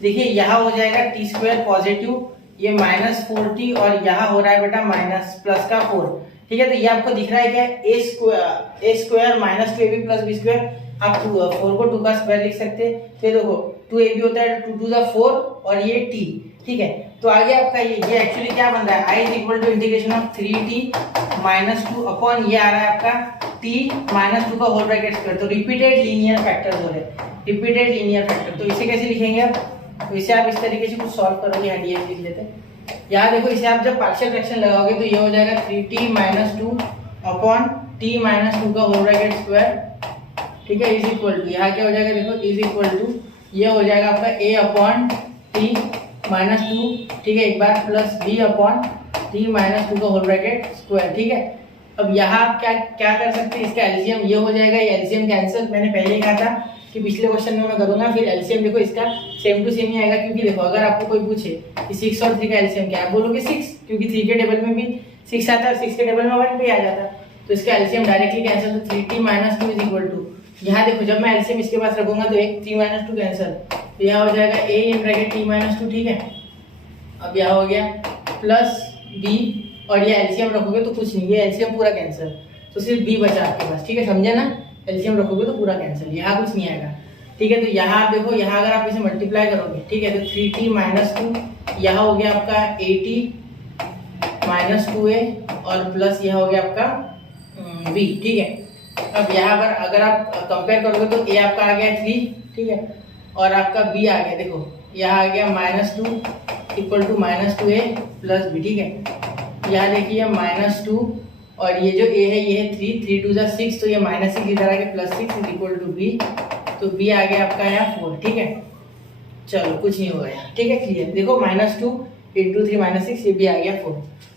देखिए यहाँ हो जाएगा t स्क्वायर पॉजिटिव, ये माइनस 4t, और यहाँ हो रहा है बेटा माइनस प्लस का 4, ठीक है। तो ये आपको दिख रहा है क्या, a square minus 2ab plus b square, आप 4 को 2 का स्क्वायर लिख सकते हैं। तो देखो 2ab होता है 2 टू द 4, और ये t, ठीक है। तो आगे आपका ये एक्चुअली क्या बन रहा है, i is equal to integration of 3t minus 2 अपॉन, ये आ रहा है आपका t माइनस 2 का होल ब्रैकेट स्क्वायर। तो रिपीटेड लीनियर फैक्टर हो रहे हैं, रिपीटेड लीनियर फैक्टर। तो इसे कैसे लिखेंगे आप, तो इसे आप इस तरीके से कुछ सॉल्व करोगे, यहाँ dx लिख लेते हैं। यहाँ देखो इसे आप जब पार्शियल फ्रैक्शन लगाओगे तो ये हो जाएगा 3t minus 2 upon t minus 2 का होल ब्रैकेट स्क्वायर, ठीक है, इज इक्वल टू, यहाँ क्या हो जाएगा, देखो इज इक्वल टू, ये हो जाएगा आपका a अपॉन t माइनस 2, ठीक है, एक बार plus b upon t minus 2 का होल ब्रैकेट स्क्वायर, ठीक है। अब यहाँ आप क्या कर सकते हैं, इसका एलसीएम ये हो जाएगा, ये एलसीएम कैंसिल, मैंने पहले ही कहा था कि पिछले क्वेश्चन में मैं करूंगा, फिर एलसीएम देखो इसका सेम टू सेम ही आएगा, क्योंकि देखो अगर आपको कोई पूछे कि 6 और 3 का एलसीएम क्या है, बोलोगे 6, क्योंकि 3 के टेबल में भी 6 आता है, 6 के टेबल में 1 भी आ जाता है, तो इसका एलसीएम डायरेक्टली कैंसिल, तो 3t minus 2 is equal to, यहाँ देखो जब मैं एलसीएम इसके पास रखूंगा तो एक 3 माइनस 2 कैंसिल, तो यहाँ हो जाएगा a in bracket t minus 2, ठीक है। अब यहाँ हो गया प्लस b, और ये एलसीएम रखोगे तो कुछ नहीं, ये एलसीएम पूरा कैंसिल, तो सिर्फ b बचा आपके पास, ठीक है, समझे ना, एलसीएम रखोगे तो पूरा कैंसिल, यहाँ कुछ नहीं आएगा, ठीक है। तो यहाँ आप देखो, यहाँ अगर आप इसे मल्टीप्लाई करोगे, ठीक है, तो 3t माइनस 2, यहाँ हो गया आपका 80 माइनस 2a, और प्लस यहाँ हो गया आपका b, ठीक है। अब यहाँ पर अगर आप कंपेयर करोगे तो a आपका आ गया 3, ठीक है, और आपका b आ गया, देखो यहाँ आ गया minus 2 equal to minus 2a plus b, ठीक है। यहाँ देखिए माइनस 2, और ये जो a है ये है 3 टू द 6, तो ये माइनस 6 इधर आ गया plus 6 is equal to b, तो b आ गया आपका यहाँ 4, ठीक है। चलो कुछ नहीं होगा यहाँ, ठीक है, क्लियर। देखो माइनस 2 इंटू 3 माइनस 6, ये भी आ गया 4,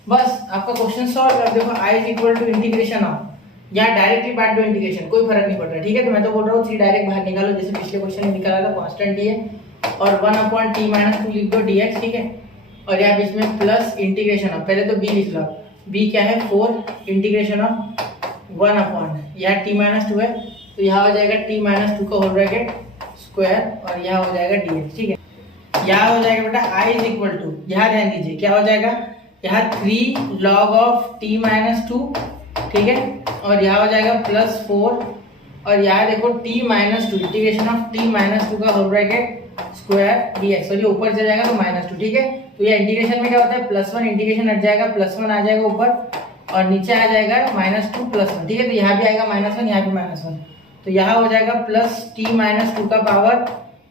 बस आपका क्वेश्चन सॉल्व। अब देखो i is equal to integration of, यहाँ डायरेक्टली पार्ट दो इंटीग्रेशन, कोई फर्क नहीं पड़ रहा, ठीक है। तो मैं तो बोल रहा हूँ 3 डायरेक्ट बाहर निकालो, जैसे पिछले क्वेश्चन में निकाला था, कांस्टेंट ही है, और 1 अपॉन t माइनस 2 लिख दो dx, ठीक है। और यहाँ बीच में प्लस इंटीग्रेशन ऑफ, पहले तो b लिख लो, b क्या है 4 इंटीग्रेशन ऑफ 1 अपॉन, यहाँ t माइनस 2 है, तो यहाँ हो जाएगा t माइनस 2 का होल ब्रैकेट स्क्वायर, और यहाँ हो जाएगा dx, ठीक है। यहाँ हो जाएगा बेटा i इज इक्वल टू, यहाँ ध्यान दीजिए क्या हो जाएगा, यहाँ 3 log ऑफ t माइनस 2 ठीक है, और यहाँ हो जाएगा +4 और यहाँ देखो t minus two, integration of t minus two का होल ब्रैकेट स्क्वायर dx, और ये ऊपर चला जाएगा तो -2। ठीक है, तो ये इंटीग्रेशन में क्या होता है +1, इंटीग्रेशन हट जाएगा, +1 आ जाएगा ऊपर और नीचे आ जाएगा -2 +1। ठीक है, तो यहाँ भी आएगा -1, यहाँ भी -1, तो यहाँ हो जाएगा +t माइनस टू का पावर,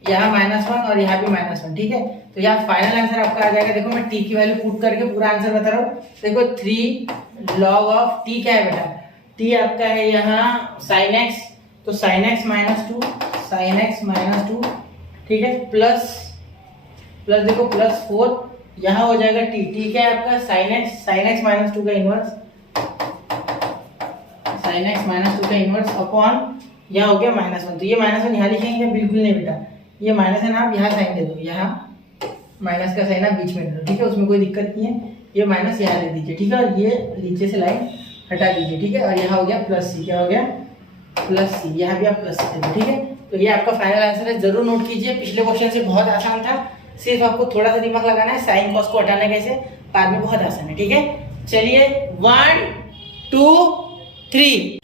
यहाँ -1 और यहाँ भी -1। ठीक है, तो यहाँ फाइनल आंसर आपका आ जाएगा। देखो मैं t की वैल्यू पुट करके पूरा आंसर बता रहा हूँ। देखो 3 log ऑफ t क्या है बेटा, t आपका है यहाँ sin x, तो sin x -2, ठीक है, प्लस देखो +4, यहाँ हो जाएगा t क्या है आपका sin x -2 का इनवर्स, sin x -2 का इनवर्स अपॉन यहाँ हो गया -1। तो ये -1 यहाँ लिखेंगे बिल्कुल नहीं बेटा, ये माइनस है ना, आप यहाँ साइन दे दो, यहाँ माइनस का साइन आप बीच में दे दो। ठीक है, उसमें कोई दिक्कत नहीं है, ये माइनस यहाँ दे दीजिए। ठीक है, और ये नीचे से लाइन हटा दीजिए। ठीक है, और यहाँ हो गया +c, क्या हो गया +c, यहाँ भी आप +c दे दो। ठीक है, तो ये आपका फाइनल आंसर है, जरूर नोट कीजिए। पिछले क्वेश्चन से बहुत आसान था, सिर्फ आपको थोड़ा सा दिमाग लगाना है, साइन कॉस को हटाना कैसे, बाद में बहुत आसान है। ठीक है, चलिए 1 2 3।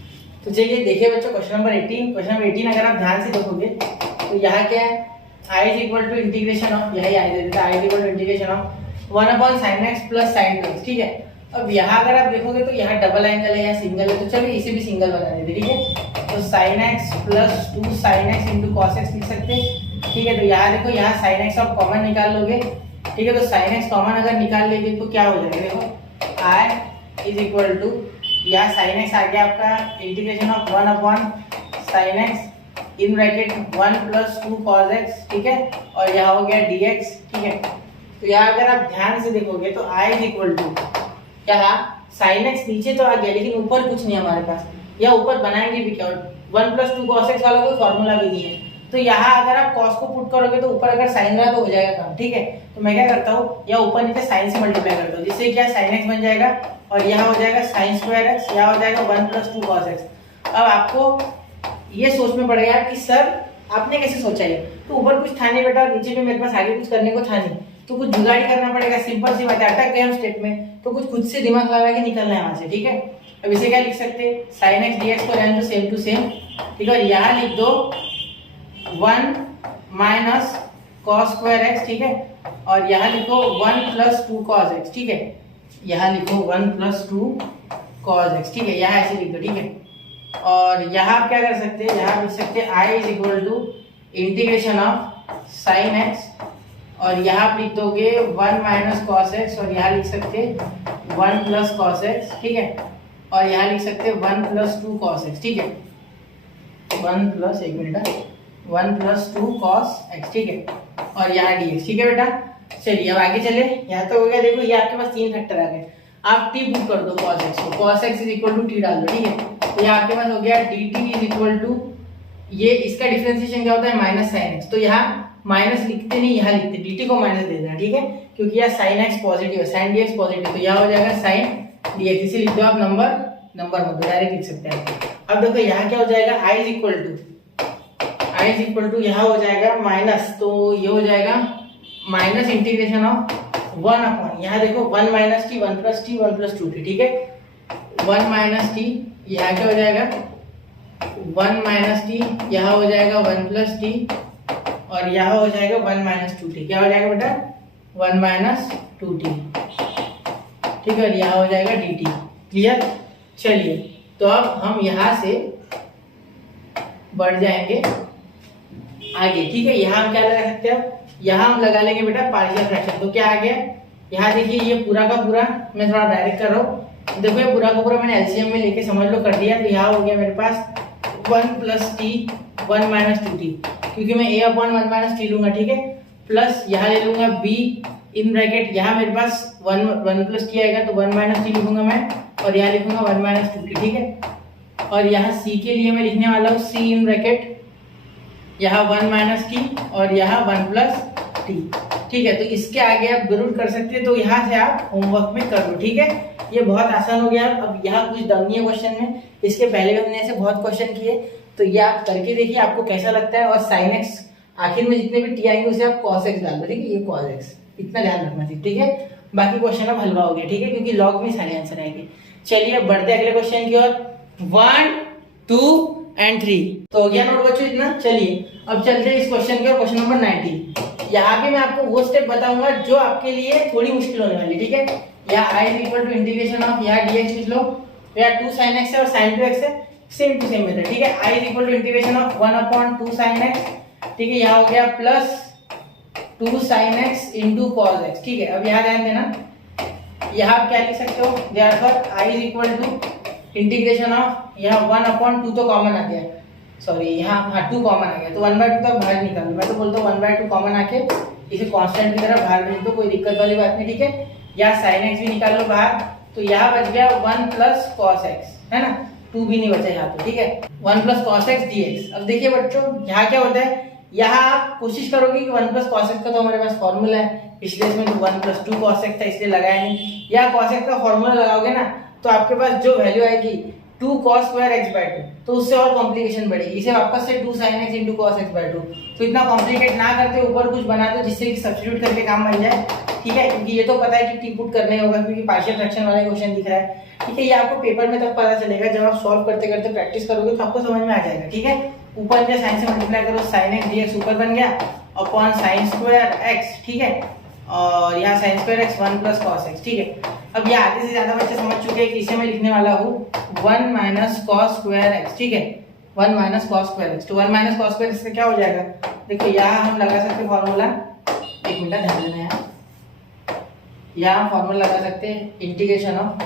तो चलिए देखिए बच्चों क्वेश्चन नंबर 18 अगर आप ध्यान से देखोगे तो यहाँ क्या है, i is equal to integration of, यही i दे देता है, i is equal to integration of 1/sin x plus sin 2x। ठीक है, अब यहाँ अगर आप देखोगे तो यहाँ डबल एंगल है या सिंगल है, तो चलिए इसे भी सिंगल बना देते। ठीक है, तो sin x plus 2 sin x into cos x लिख सकते हैं। ठीक है, तो यहाँ देखो, यहाँ sin x आप कॉमन निकाल लोगे। ठीक है, तो sin x कॉमन अगर निकाल लेंगे तो क्या हो जाएगा, देखो i इज इक्वल टू, यहाँ sin x आ गया आपका integration of 1/sin x in bracket 1 + 2 cos x। ठीक है, और यहाँ हो गया dx। ठीक है, तो यहाँ अगर आप ध्यान से देखोगे तो i इज इक्वल टू, यहाँ sin x नीचे तो आ गया लेकिन ऊपर कुछ नहीं हमारे पास, या ऊपर बनाएंगे भी क्या, 1 + 2 cos x वाला कोई फॉर्मूला भी नहीं है, तो यहाँ अगर आप cos को पुट करोगे तो ऊपर अगर sin रहा तो हो जाएगा काम। ठीक है, तो मैं क्या करता हूँ, या ऊपर नीचे sin से मल्टीप्लाई करता हूँ, जिससे क्या sin x बन जाएगा और यहाँ हो जाएगा sin स्क्वायर x, यहाँ हो जाएगा 1 + 2 cos x। अब आपको ये सोच में पड़ेगा कि सर आपने कैसे सोचा है, तो ऊपर कुछ था नहीं बेटा, नीचे में मेरे पास आगे कुछ करने को था नहीं, तो कुछ जुगाड़ करना पड़ेगा। सिंपल सी बात है, अटक गए हम स्टेप में, तो कुछ खुद से दिमाग लगा के निकलना है वहां से। ठीक है, अब इसे क्या लिख सकते हैं, sin x dx को रहने दो सेम टू सेम। ठीक है, और यहाँ लिख दो 1 माइनस cos स्क्वायर x। ठीक है, और यहाँ लिखो 1 + 2 cos x। ठीक है, यहाँ लिखो 1 + 2 cos x। ठीक है, यहाँ ऐसे लिख दो। ठीक है, और यहाँ आप क्या कर सकते हैं, यहाँ लिख सकते हैं i is equal to integration of sin x, और यहाँ आप लिख दोगे 1 माइनस cos x, और यहाँ लिख सकते हैं 1 + cos x। ठीक है, और यहाँ लिख सकते हैं 1 + 2 cos x। ठीक है, 1 + 2 cos x। ठीक है, और यहाँ dx। ठीक है बेटा, चलिए अब आगे चले। यहाँ तो हो गया, देखो ये आपके पास 3 फैक्टर आ गए, आप t पुट कर दो cos x को, cos x is equal to t डाल दो। ठीक है, तो यहाँ आपके पास हो गया dt इज इक्वल टू, ये इसका डिफरेंशिएशन क्या होता है -sin x, तो यहाँ माइनस लिखते नहीं, यहाँ लिखते, dt को माइनस दे देना। ठीक है, क्योंकि यहाँ sin x पॉजिटिव है, sin dx पॉजिटिव, तो यहाँ हो जाएगा sin dx। इसे लिख दो आप नंबर मत डायरेक्ट लिख सकते हैं। अब देखो यहाँ क्या हो जाएगा, i इज इक्वल टू यहाँ हो जाएगा माइनस, तो ये हो जाएगा माइनस इंटीग्रेशन ऑफ 1 अपॉन, यहाँ देखो 1 - t 1 + t 1 + 2t। ठीक है, 1 - t, यहाँ क्या हो जाएगा 1 - t, यहाँ हो जाएगा 1 + t, और यहाँ हो जाएगा 1 - 2t। क्या हो जाएगा बेटा 1 - 2t। ठीक है, और यहाँ हो जाएगा dt। क्लियर, चलिए तो अब हम यहाँ से बढ़ जाएंगे आगे। ठीक है, यहाँ हम क्या लगा सकते हैं, यहाँ हम लगा लेंगे बेटा पार्शियल फ्रैक्शन। तो क्या आ गया, यहाँ देखिए ये पूरा का पूरा, मैं थोड़ा डायरेक्ट कर रहा हूँ, देखो ये पूरा का पूरा मैंने एलसीएम में लेके समझ लो कर दिया। तो यहाँ हो गया मेरे पास 1 + t 1 - 2t, क्योंकि मैं a/1 - t लूंगा। ठीक है, प्लस यहाँ ले लूंगा b इन ब्रैकेट, यहाँ मेरे पास 1 + t आएगा, तो 1 - t लिखूंगा मैं, और यहाँ लिखूंगा 1 - 2t। ठीक है, और यहाँ c के लिए मैं लिखने वाला हूँ c इन ब्रैकेट, यहाँ 1 - t और यहाँ 1 + t। ठीक है, तो इसके आगे आप जरूर कर सकते हैं, तो यहाँ से आप होमवर्क में कर लो। ठीक है, ये बहुत आसान हो गया। अब यहाँ कुछ दम नहीं है क्वेश्चन में, इसके पहले भी हमने ऐसे बहुत क्वेश्चन किए, तो ये आप करके देखिए आपको कैसा लगता है। और sin x आखिर में जितने भी t आएंगे उसे आप cos x डाल दो। ठीक है, ये cos x, इतना ध्यान रखना चाहिए। ठीक है, बाकी क्वेश्चन अब हलवा हो गया। ठीक है, क्योंकि लॉग में सारे आंसर आएंगे। चलिए बढ़ते हैं अगले क्वेश्चन की ओर। 1, 2 एंड 3 तो हो गया नोट बच्चों इतना। चलिए अब चलते हैं इस क्वेश्चन की ओर, क्वेश्चन नंबर 90। यहाँ पे मैं आपको वो स्टेप बताऊंगा जो आपके लिए थोड़ी मुश्किल होने वाली, ठीक है। यहाँ i equal to integration of यहाँ dx लिख लो, यहाँ 2 sin x है और sin 2x है, सेम टू सेम मेथड, ठीक है। i equal to integration of 1/2 sin x, ठीक है। यहाँ हो गया plus 2 sin x into cos x, ठीक है। अब यहाँ ध्यान देना, यहाँ आप क्या लिख सकते हो, therefore i equal to integration of यहाँ 1/2 तो कॉमन आ गया, सॉरी यहाँ हाँ 2 कॉमन आ गया तो 1/2 तक बाहर निकाल दो। मैं तो बोलता हूँ 1/2 कॉमन आके इसे कांस्टेंट की तरह बाहर भेज दो, कोई दिक्कत वाली बात नहीं, ठीक है। यहाँ sin x भी निकाल लो बाहर, तो यहाँ बच गया 1 प्लस cos x, है ना, 2 भी नहीं बचा यहाँ पे, ठीक है। 1 प्लस cos x dx। अब देखिए बच्चों यहाँ क्या होता है, यहाँ आप कोशिश करोगे कि 1 प्लस cos x का तो हमारे पास फॉर्मूला है, पिछले इसमें तो 1 प्लस 2 cos x था इसलिए लगाया नहीं। या cos x का फॉर्मूला लगाओगे ना तो आपके पास जो वैल्यू आएगी 2 cos स्क्वायर x बाय 2, तो उससे और कॉम्प्लिकेशन बढ़ेगी। इसे वापस से 2 sin x into cos x by 2, तो इतना कॉम्प्लिकेट ना करते ऊपर कुछ बना दो जिससे कि सब्स्टिट्यूट करके काम बन जाए, ठीक है। क्योंकि ये तो पता है कि टी पुट करने होगा क्योंकि पार्शियल फ्रैक्शन वाला क्वेश्चन दिख रहा है, ठीक है। ये आपको पेपर में तब पता चलेगा जब आप सॉल्व करते करते प्रैक्टिस करोगे तो आपको समझ में आ जाएगा, ठीक है। ऊपर में साइन से मल्टीप्लाई करो, sin x dx ऊपर बन गया अपॉन sin स्क्वायर x, ठीक है। और यहाँ sin square x 1 plus cos x, ठीक है। अब ये आधे से ज्यादा बच्चे समझ चुके हैं कि इसे मैं लिखने वाला हूँ 1 माइनस cos स्क्वायर x, ठीक है। 1 माइनस cos स्क्वायर x, तो 1 माइनस cos स्क्वायर x क्या हो जाएगा, देखो यहाँ हम लगा सकते फॉर्मूला, एक मिनट ध्यान देना है, यहाँ फॉर्मूला लगा सकते हैं इंटीग्रेशन ऑफ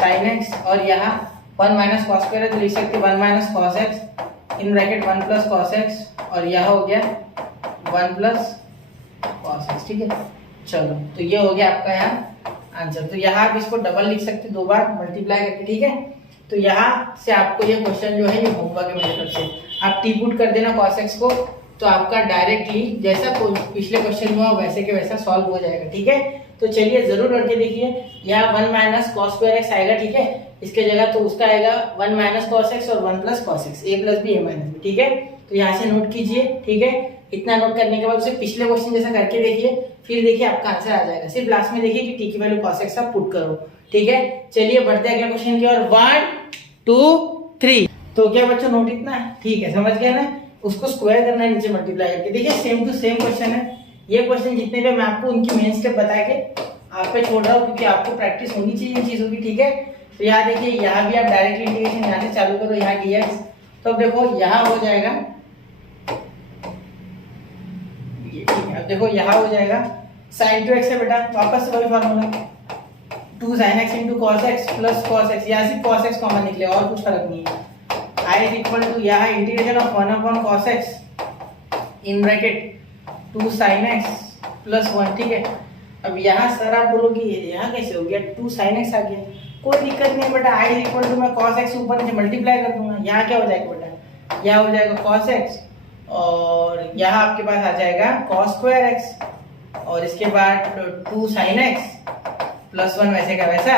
sin x और यहाँ 1 माइनस cos स्क्वायर है तो लिख सकते 1 minus cos x in bracket 1 plus cos x और यह हो गया 1 प्लस cos x, ठीक है। चलो तो ये हो गया आपका यहाँ आंसर। तो यहाँ आप इसको डबल लिख सकते 2 बार मल्टीप्लाई करके, ठीक है। तो यहाँ से आपको ये क्वेश्चन जो है ये होमवर्क है मेरे तरफ से, आप टी पुट कर देना cos x को, तो आपका डायरेक्टली जैसा पिछले क्वेश्चन हुआ वैसे के वैसा सॉल्व हो जाएगा, ठीक है। तो चलिए जरूर करके देखिए, यहाँ 1 माइनस cos स्क्वायर x आएगा, ठीक है। इसके जगह तो उसका आएगा 1 माइनस cos x और 1 plus cos x, a plus b a minus b, ठीक है। तो यहाँ से नोट कीजिए, ठीक है। इतना नोट करने के बाद उसे पिछले क्वेश्चन जैसा करके देखिए, फिर देखिए आपका आंसर आ जाएगा। सिर्फ लास्ट में देखिए कि t की वैल्यू cos x आप पुट करो, ठीक है। चलिए बढ़ते हैं अगले क्वेश्चन की ओर। 1, 2, 3 तो क्या बच्चों नोट इतना है, ठीक है, समझ गया ना। उसको स्क्वायर करना है नीचे मल्टीप्लाई करके, देखिए सेम टू सेम क्वेश्चन है। ये क्वेश्चन जितने भी मैं आपको उनकी मेन स्टेप बता के आप पे छोड़ रहा हूँ क्योंकि आपको प्रैक्टिस होनी चाहिए इन चीजों की, ठीक है। तो यहाँ देखिए, यहाँ भी आप डायरेक्टली इंटीग्रेशन यहाँ से चालू करो, यहाँ dx, तो अब देखो यहाँ हो जाएगा ये, ठीक है। अब देखो यहाँ हो जाएगा sin 2x है बेटा, वापस से वही formula 2 sin x into cos x plus cos x, यहाँ से cos x कॉमन निकले और कुछ फर्क नहीं है। i इज इक्वल टू यहाँ integration of 1 upon cos x in bracket 2 sin x plus 1, ठीक है। अब यहाँ सर आप बोलोगे यहाँ कैसे हो गया, 2 sin x आ गया, कोई दिक्कत नहीं बेटा, i इज इक्वल टू मैं cos x ऊपर नीचे मल्टीप्लाई कर दूंगा, यहाँ क्या हो जाएगा बेटा, यहाँ हो जाएगा cos x और यहाँ आपके पास आ जाएगा cos स्क्वायर x और इसके बाद 2 sin x प्लस 1 वैसे का वैसा,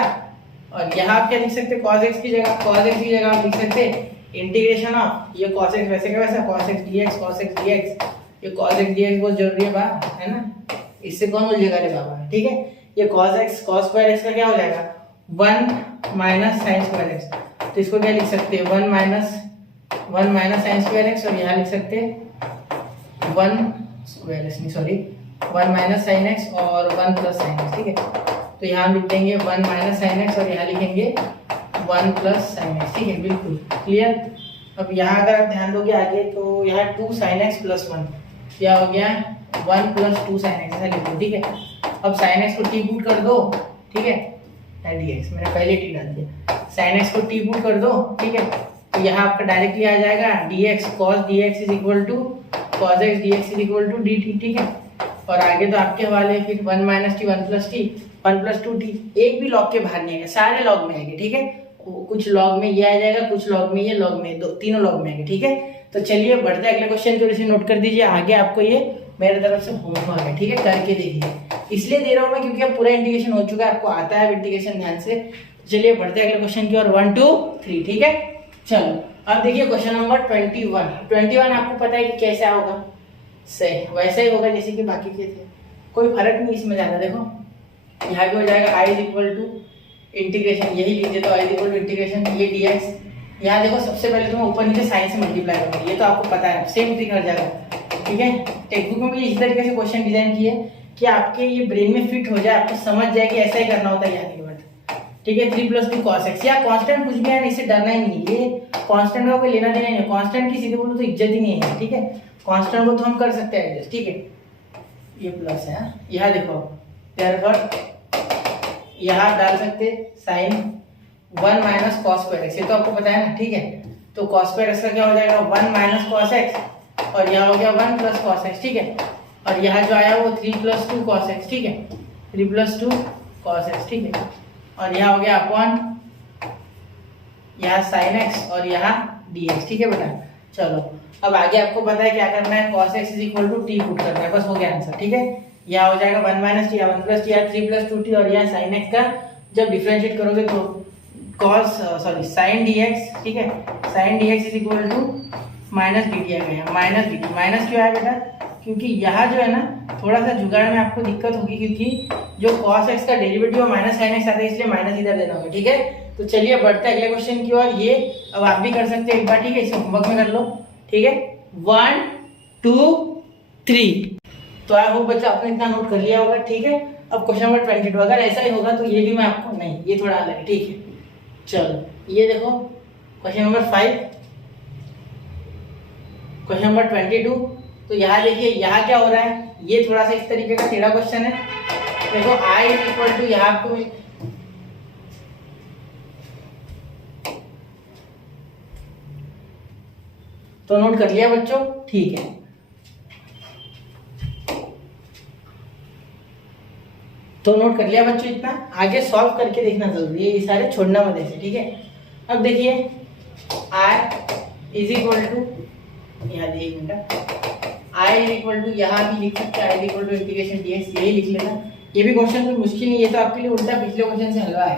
और यहाँ आप क्या लिख सकते cos x की जगह आप लिख सकते इंटीग्रेशन ऑफ ये cos x वैसे का वैसा cos x dx, ये cos x dx बहुत जरूरी है बात, है ना, इससे कौन उलझेगा रे बाबा, ठीक है। ये cos स्क्वायर x का क्या हो जाएगा 1 माइनस sin स्क्वायर x, तो इसको क्या लिख सकते हैं 1 माइनस sin स्क्वायर x और यहाँ लिख सकते हैं 1 स्क्वायर x, नहीं सॉरी 1 माइनस sin x और 1 प्लस sin x, ठीक है। तो यहाँ लिख देंगे 1 माइनस sin x और यहाँ लिखेंगे 1 प्लस sin x, ठीक है, बिल्कुल क्लियर। अब यहाँ अगर आप ध्यान दोगे आगे तो यहाँ 2 sin x प्लस 1 क्या हो गया 1 प्लस 2 sin x, ऐसा लिखो, ठीक है। अब sin x को टी पुट कर दो, ठीक है, dx मैंने पहले टी डाल दिया, sin x को टी पुट कर दो, ठीक है। तो यहाँ आपका डायरेक्टली आ जाएगा dx cos dx is equal to cos x dx is equal to dt, ठीक है। और आगे तो आपके हवाले फिर 1 minus T 1 plus T 1 plus 2 T, एक भी लॉग के बाहर नहीं आएगा, सारे लॉग में आएंगे, ठीक है। कुछ लॉग में ये आ जाएगा, कुछ लॉग में ये, लॉग में तीनों लॉग में आएंगे, ठीक है। तो चलिए बढ़ते अगले क्वेश्चन को, इसे नोट कर दीजिए, आगे आपको ये मेरे तरफ से होमवर्क है, ठीक है, करके देखिए। इसलिए दे रहा हूँ मैं क्योंकि अब पूरा इंटीग्रेशन हो चुका है, आपको आता है इंटीग्रेशन ध्यान से। चलिए बढ़ते अगले क्वेश्चन की और 1 2 3, ठीक है। चलो अब देखिए क्वेश्चन नंबर 21 आपको पता है कि कैसा होगा, सही वैसा ही होगा जैसे कि बाकी के थे, कोई फर्क नहीं इसमें ज्यादा। देखो यहाँ भी हो जाएगा i is equal to integration यही लिख देता हूँ, इक्वल टू इंटीग्रेशन ये dx। यहाँ देखो सबसे पहले तो मैं ऊपर नीचे साइन से मल्टीप्लाई करूँगा, ये तो आपको पता है, सेम ट्रिक हर जगह, ठीक है। टेक्स्ट बुक में भी इस तरीके से क्वेश्चन डिजाइन किए कि आपके ये ब्रेन में फिट हो जाए, आपको समझ जाए कि ऐसा ही करना होता है या नहीं बट, ठीक है। 3 + 2 cos x या कांस्टेंट कुछ भी है, इससे डरना ही नहीं, ये कांस्टेंट का कोई लेना देना नहीं है, कांस्टेंट की सीधे बोलो तो इज्जत ही नहीं है, ठीक है। कांस्टेंट को तो हम कर सकते हैं एडजस्ट, ठीक है। ये प्लस है, यहाँ देखो देयरफॉर यहाँ डाल सकते साइन 1 - cos square x, ये तो आपको पता है ना, ठीक है। तो cos square x का क्या हो जाएगा 1 - cos x, और यहाँ हो गया 1 + cos x, ठीक है। और यहाँ जो आया वो 3 + 2 cos x, ठीक है, 3 + 2 cos x, ठीक है। और यहाँ हो गया अपॉन यहाँ sin x और यहाँ dx, ठीक है बेटा। चलो अब आगे आपको पता है क्या करना है, cos x = t पुट करना है, बस हो गया आंसर, ठीक है। यहाँ हो जाएगा 1 - t या 1 + t या 3 + 2t, और यहाँ sin x का जब डिफरेंशिएट करोगे तो sin dx, ठीक है, sin dx = -dt आ गया, -dt। माइनस क्यों आया बेटा, क्योंकि यहाँ जो है ना थोड़ा सा जुगाड़ में आपको दिक्कत होगी, क्योंकि जो cos x का डेरिवेटिव -sin x आता है, इसलिए माइनस इधर देना होगा, ठीक है। तो चलिए बढ़ते हैं अगले क्वेश्चन की ओर। ये अब आप भी कर सकते हैं एक बार, ठीक है, इसे होमवर्क में कर लो, ठीक है। 1 2 3। तो आई होप बच्चा आपने इतना नोट कर लिया होगा, ठीक है। अब क्वेश्चन नंबर 22, अगर ऐसा ही होगा तो ये भी मैं आपको नहीं, ये थोड़ा अलग है, ठीक है। चलो ये देखो क्वेश्चन नंबर 5, क्वेश्चन नंबर 22। तो यहाँ देखिए यहाँ क्या हो रहा है, ये थोड़ा सा इस तरीके का टेढ़ा क्वेश्चन है। देखो i = यहाँ आपको तो नोट कर लिया बच्चों, ठीक है। तो नोट कर लिया बच्चों, इतना आगे सॉल्व करके देखना जरूरी है, ये सारे छोड़ना मत ऐसे, ठीक है। अब देखिए i = यहाँ देखिए मिनट, i = यहाँ भी लिख सकते हैं, i = इंटीग्रेशन dx, यही लिख लेना। ये भी क्वेश्चन कोई मुश्किल नहीं, ये तो आपके लिए उल्टा पिछले क्वेश्चन से हलवा है,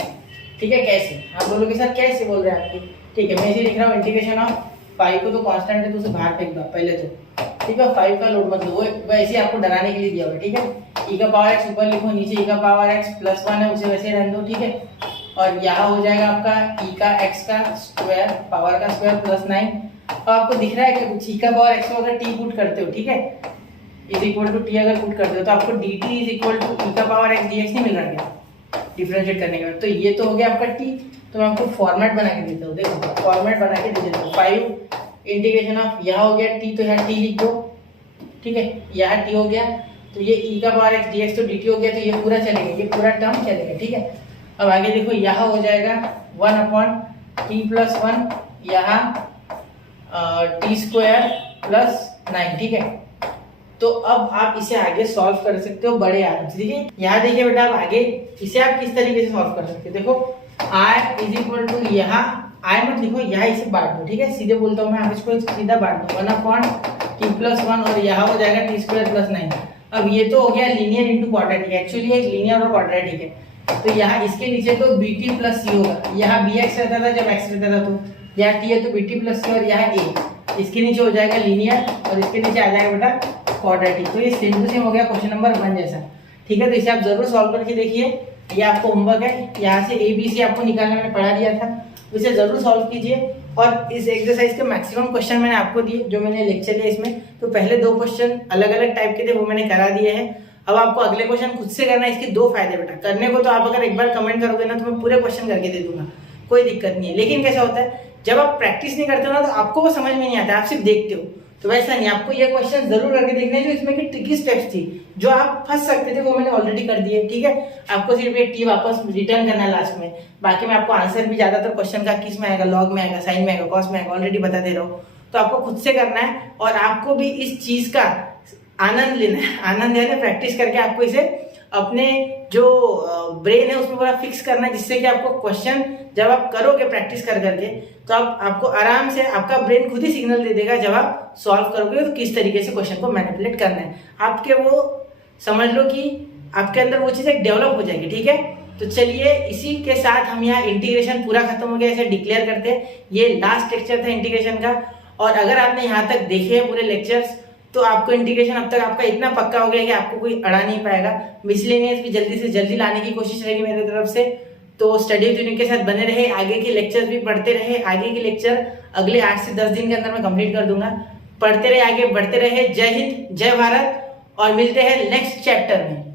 ठीक है। कैसे आप बोलोगे सर कैसे बोल रहे हैं आपकी, ठीक है। मैं इसे लिख रहा हूँ इंटीग्रेशन ऑफ 5 को तो कांस्टेंट है तो उसे बाहर फेंक दो पहले तो, ठीक है। 5 का लोड मत लो, वो वैसे आपको डराने के लिए दिया हुआ है, ठीक है। e⁻x ऊपर लिखो, नीचे e⁻x +1 है, उसे वैसे रहने दो, ठीक है। और यहाँ हो जाएगा आपका e⁻x का स्क्वायर पावर का स्क्वायर +9। और आपको दिख रहा है कि कुछ e⁻x को अगर t पुट करते हो, ठीक है, = t अगर पुट करते हो तो आपको dt = e⁻x dx नहीं मिल रहा क्या डिफरेंशिएट करने के बाद। तो ये तो हो गया आपका t, तो मैं आपको फॉर्मेट बना के देता हूँ, देखो फॉर्मेट बना के दे देता हूँ। 5 इंटीग्रेशन ऑफ यहाँ हो गया t, तो यहाँ t लिख दो, ठीक है। यहाँ t हो गया, तो ये e⁻x dx तो dt हो गया, तो ये पूरा चलेगा, ये पूरा टर्म चलेगा, ठीक है। अब आगे देखो यहाँ हो जाएगा 1/t + 1, यहाँ t² + 9, ठीक है। तो अब आप इसे आगे सॉल्व कर सकते हो बड़े आराम से, ठीक है। यहाँ देखिए बेटा, अब आगे इसे आप किस तरीके से सॉल्व कर सकते हो, देखो i = यहाँ i मत लिखो, यहाँ इसे बांट दो, ठीक है। सीधे बोलता हूँ मैं, आप इसको सीधा बांट दो, 1/t + 1, और यहाँ हो जाएगा t² + 9। अब ये तो हो गया लीनियर इनटू क्वाड्रेटिक, एक्चुअली एक लीनियर और क्वाड्रेटिक है। तो यहाँ इसके नीचे तो bt + c होगा, यहाँ bx रहता था जब x रहता था, तो यहाँ t है तो bt + c, और यहाँ a, इसके नीचे हो जाएगा लीनियर और इसके नीचे आ जाएगा बेटा क्वाड्रेटिक। तो ये सेम टू सेम हो गया क्वेश्चन नंबर 1 जैसा, ठीक है। तो इसे आप जरूर सॉल्व करके देखिए, ये आपको होमवर्क है, यहाँ से ABC आपको निकालने में पढ़ा दिया था, इसे जरूर सॉल्व कीजिए। और इस एक्सरसाइज के मैक्सिमम क्वेश्चन मैंने आपको दिए, जो मैंने लेक्चर लिया इसमें, तो पहले 2 क्वेश्चन अलग अलग टाइप के थे, वो मैंने करा दिए हैं। अब आपको अगले क्वेश्चन खुद से करना है, इसके 2 फायदे बेटा। करने को तो आप अगर एक बार कमेंट करोगे ना तो मैं पूरे क्वेश्चन करके दे दूंगा, कोई दिक्कत नहीं है। लेकिन कैसा होता है, जब आप प्रैक्टिस नहीं करते हो ना तो आपको वो समझ में नहीं आता, आप सिर्फ देखते हो। तो वैसा नहीं, आपको ये क्वेश्चन जरूर करके देखने हैं, जो इसमें की ट्रिकी स्टेप्स थी, जो आप फंस सकते थे, वो मैंने ऑलरेडी कर दिए, ठीक है। आपको सिर्फ एक टी वापस रिटर्न करना है लास्ट में, बाकी मैं आपको आंसर भी ज्यादातर क्वेश्चन का किस में आएगा, लॉग में आएगा, साइन में आएगा, कॉस में आएगा, ऑलरेडी बता दे रहा हूँ। तो आपको खुद से करना है और आपको भी इस चीज का आनंद लेना है, आनंद लेना है, प्रैक्टिस करके आपको इसे अपने जो ब्रेन है उसमें पूरा फिक्स करना है, जिससे कि आपको क्वेश्चन जब आप करोगे प्रैक्टिस कर करके तो आपको आराम से आपका ब्रेन खुद ही सिग्नल दे देगा जब आप सॉल्व करोगे तो किस तरीके से क्वेश्चन को मैनिपुलेट करना है। आपके वो समझ लो कि आपके अंदर वो चीज़ एक डेवलप हो जाएगी, ठीक है। तो चलिए इसी के साथ हम यहाँ इंटीग्रेशन पूरा खत्म हो गया, इसे डिक्लेयर करते हैं। ये लास्ट लेक्चर था इंटीग्रेशन का, और अगर आपने यहाँ तक देखे हैं पूरे लेक्चर्स तो आपको इंटीग्रेशन अब तक आपका इतना पक्का हो गया कि आपको कोई अड़ा नहीं पाएगा। मिसलेनियस भी जल्दी से जल्दी लाने की कोशिश रहेगी मेरी तरफ से। तो स्टडी विद यूनिक के साथ बने रहे, आगे के लेक्चर्स भी पढ़ते रहे। आगे के लेक्चर अगले 8 से 10 दिन के अंदर मैं कंप्लीट कर दूंगा। पढ़ते रहे, आगे बढ़ते रहे। जय हिंद, जय भारत, और मिलते हैं नेक्स्ट चैप्टर में।